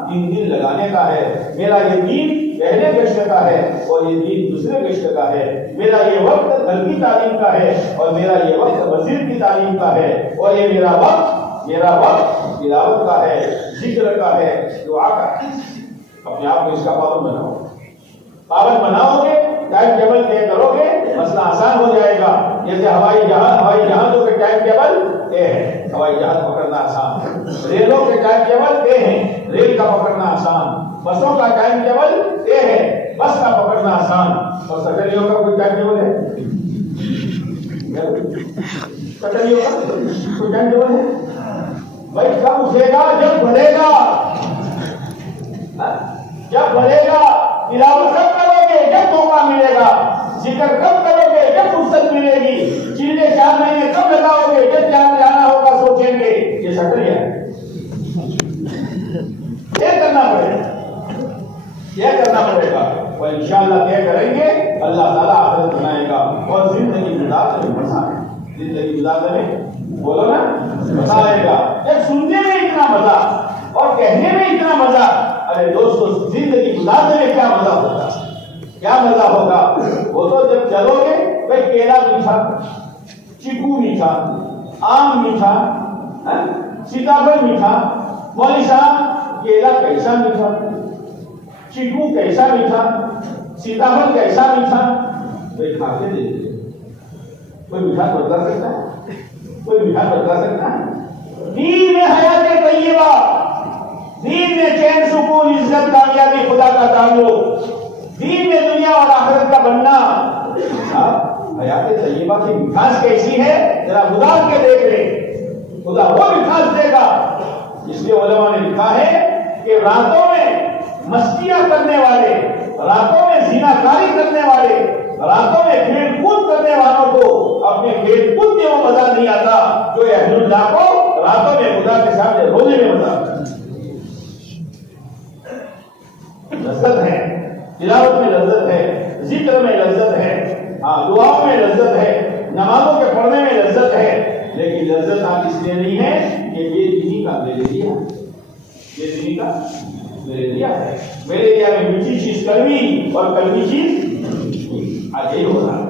3 دن لگانے کا ہے، میرا یہ دین پہلے گشت کا ہے اور یہ دین دوسرے گشت کا ہے، میرا یہ وقت گھر کی تعلیم کا ہے اور میرا یہ وقت مسجد کی تعلیم کا ہے، اور یہ میرا وقت تلاوت کا ہے، ذکر کا ہے، دعا کا ہے۔ اپنے آپ کو اس کا پابند بناؤ گے، ٹائم ٹیبل طے کرو گے، مسئلہ آسان ہو جائے گا۔ جیسے ہوائی جہازوں کے ٹائم ٹیبل طے ہے، ہوائی جہاز پکڑنا آسان، ریلوں کے ٹائم ٹیبل طے ہے، ریل کا پکڑنا آسان، بسوں کا ٹائم ٹیبل طے ہے، بس کا پکڑنا آسان۔ اور سٹریوں کا کوئی ٹائم ٹیبل ہے؟ سٹریوں کا کوئی ٹائم ٹیبل ہے؟ بھائی کب اٹھے گا؟ جب بڑھے گا، جب بڑھے گا۔ تلاوت کب کرو گے؟ جب موقع ملے گا۔ ذکر کب کرو گے؟ جب فرصت ملے گی۔ چیزیں 4 مہینے کب لگاؤ گے؟ جب جانا ہوگا سوچیں گے۔ یہ سٹری ہے، یہ کرنا پڑے گا، یہ کرنا پڑے گا اور انشاءاللہ طے کریں گے، اللہ تعالیٰ آخرت بنائے گا اور زندگی گزارنے میں مزہ آئے گا، زندگی گزارنے میں بولو نا مزہ آئے گا۔ جب سننے میں اتنا مزہ اور کہنے میں اتنا مزہ، ارے دوستو زندگی گزارنے میں کیا مزہ ہوگا، کیا مزہ ہوگا؟ وہ تو جب چلو گے بھائی کیلا میٹھا، چیکو میٹھا، آم میٹھا، سیتاپھل میٹھا، مولوی صاحب کیلا کیسا میٹھا، چیکو کیسا میٹھا، سیتاپھل کیسا میٹھا، کوئی کھا کے دے دے، کوئی میٹھا بتلا سکتا ہے؟ کوئی میٹھا بتلا سکتا ہے؟ دین میں حیات طیبہ، دین میں چین سکون عزت کامیابی خدا کا تعلق، دین میں دنیا اور آخرت کا بننا۔ حیات طیبہ کی مٹھاس کیسی ہے ذرا گزار کے دیکھ لیں، خدا وہ مٹھاس دے گا۔ اس لیے علماء نے لکھا ہے کہ راتوں میں مستیاں کرنے والے، راتوں میں زنا کاری کرنے والے، راتوں میں کھیل کود کرنے والوں کو اپنے کھیل کود میں وہ مزہ نہیں آتا جو اہل اللہ کو راتوں میں خدا کے سامنے رونے میں مزہ آتا ہے۔ لذت ہے، تلاوت میں لذت ہے، ذکر میں لذت ہے، دعاؤں میں لذت ہے، نمازوں کے پڑھنے میں لذت ہے، لیکن لذت آپ اس لیے نہیں ہے کہ یہ دینی کا میرے لیا، یہ دینی کا میرے لیا ہے، میرے لیا میں میٹھی چیز کڑوی اور کڑوی چیز آج یہی ہو رہا ہے۔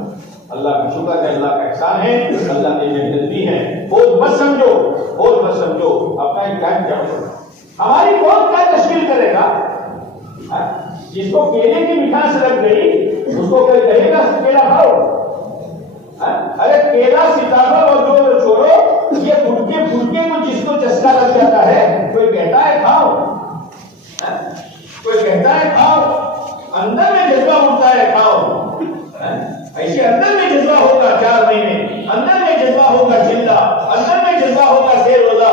اللہ کا شکر ہے، اللہ کا احسان ہے، اللہ نے محنت دی ہے۔ بہت مت سمجھو، بہت مت سمجھو، اپنا ایک ٹائم جاؤ۔ ہماری کون کیا تشکیل کرے گا؟ جس کو کیلے کی مٹھاس لگ گئی اس کو کوئی کہے گا کیلا کھاؤ؟ ارے کیلا سیتاپھل اور جو چھوڑو، یہ پھٹکے کو جس کو چسکا لگ جاتا ہے کوئی کہتا ہے کھاؤ، کوئی کہتا ہے کھاؤ، اندر میں جذبہ ہوتا ہے کھاؤ۔ ایسے اندر میں جذبہ ہوگا 4 مہینے، اندر میں جذبہ ہوگا چلہ، اندر میں جذبہ ہوگا 6 روزہ،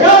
4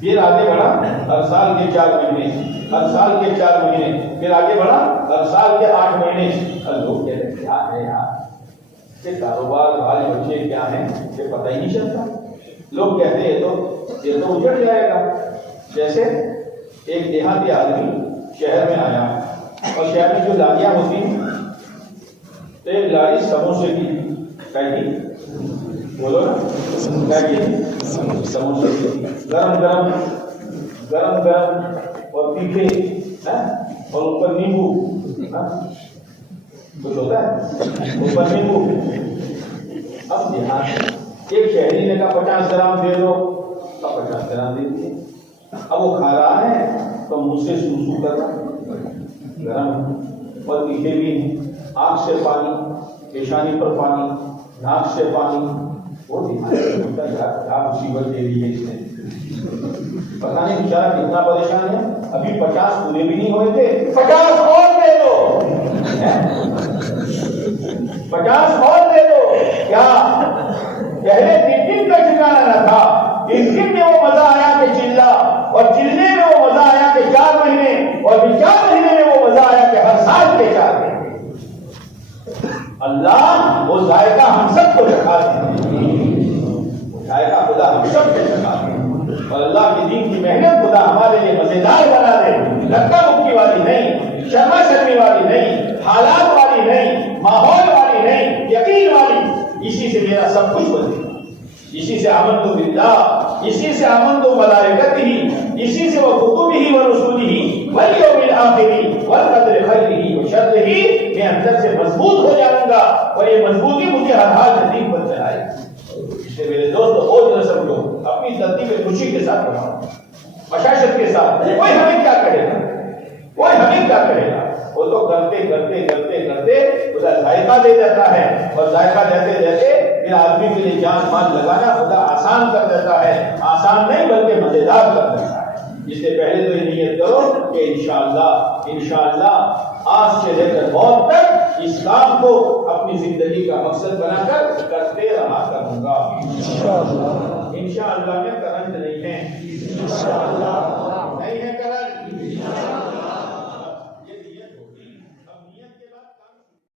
پھر آگے بڑھا ہر سال کے 4 مہینے، ہر سال کے 4 مہینے، پھر آگے بڑھا ہر سال کے 8 مہینے۔ اور لوگ کہتے ہیں کیا ہے یار، کہ کاروبار بال بچے کیا ہیں کہ پتہ ہی نہیں چلتا۔ لوگ کہتے ہیں یہ تو اجڑ جائے گا۔ جیسے ایک دیہاتی آدمی شہر میں آیا اور شہر میں جو لاریاں ہوتی ہیں تو ایک لاری سموسے کی بولو نا، سموسے کی گرم گرم اور تیکھے اور اوپر نیمبو، کچھ ہوتا ہے اوپر نیمبو۔ اب دیہات ایک شہری نے کہا 50 گرام دے دو، تو 50 گرام دے دیے۔ اب وہ کھا رہا ہے تو منہ سے سو کر رہا ہے، گرم اور تیکھے بھی، آنکھ سے پانی، پیشانی پر پانی، ناک سے پانی۔ وہ کیا مصیبت دے دی ہے اس نے، پتہ نہیں بیچارہ کتنا پریشان ہے۔ ابھی 50 پورے بھی نہیں ہوئے تھے، 50 اور دے دو، 50 اور دے دو۔ کیا پہلے 3 دن کا ٹھکانا نہ تھا، 1 دن میں وہ مزہ آیا کہ چلا، اور چلنے میں وہ مزہ آیا کہ 4 مہینے، اور 4 مہینے میں وہ مزہ آیا کہ ہر سال کے 4 مہینے۔ اللہ وہ ذائقہ ہم سب کو چکھا دے، ذائقہ خدا ہم سب کو چکھا دے، اور اللہ کے دین کی محنت خدا ہمارے لیے مزیدار بنا دے، دھکا مکی والی نہیں، شرما شرمی والی نہیں، حالات والی نہیں، ماحول والی نہیں، یقین والی۔ اسی سے میرا سب کچھ بنے گا، اسی سے آمنت باللہ، اسی سے آمنت ملائکتہ، اسی سے وکتبہ ورسلہ والیوم الآخر والقدر خیرہ وشرہ۔ میں اندر سے مضبوط ہو جاؤں گا، اور یہ مضبوطی مجھے ہر حال نزدیک پر چلائے گا۔ اس لیے میرے دوست بوجھ نہ سمجھو، اپنی ترتیب خوشی کے ساتھ بڑھاؤ، بشاشت کے ساتھ۔ کوئی ہمیں کیا کہے گا، کوئی ہمیں کیا کہے گا، وہ تو کرتے کرتے کرتے کرتے خدا ذائقہ دے دیتا ہے، اور ذائقہ دیتے دیتے پھر آدمی کے لیے جان مال لگانا خدا آسان کر دیتا ہے، آسان نہیں بلکہ مزیدار کر دیتا ہے۔ اس سے پہلے تو یہ نیت کرو کہ انشاءاللہ آج سے لے کر موت تک اس کام کو اپنی زندگی کا مقصد بنا کر کرتے رہا کروں گا۔ انشاءاللہ میں کرنٹ نہیں ہے، انشاءاللہ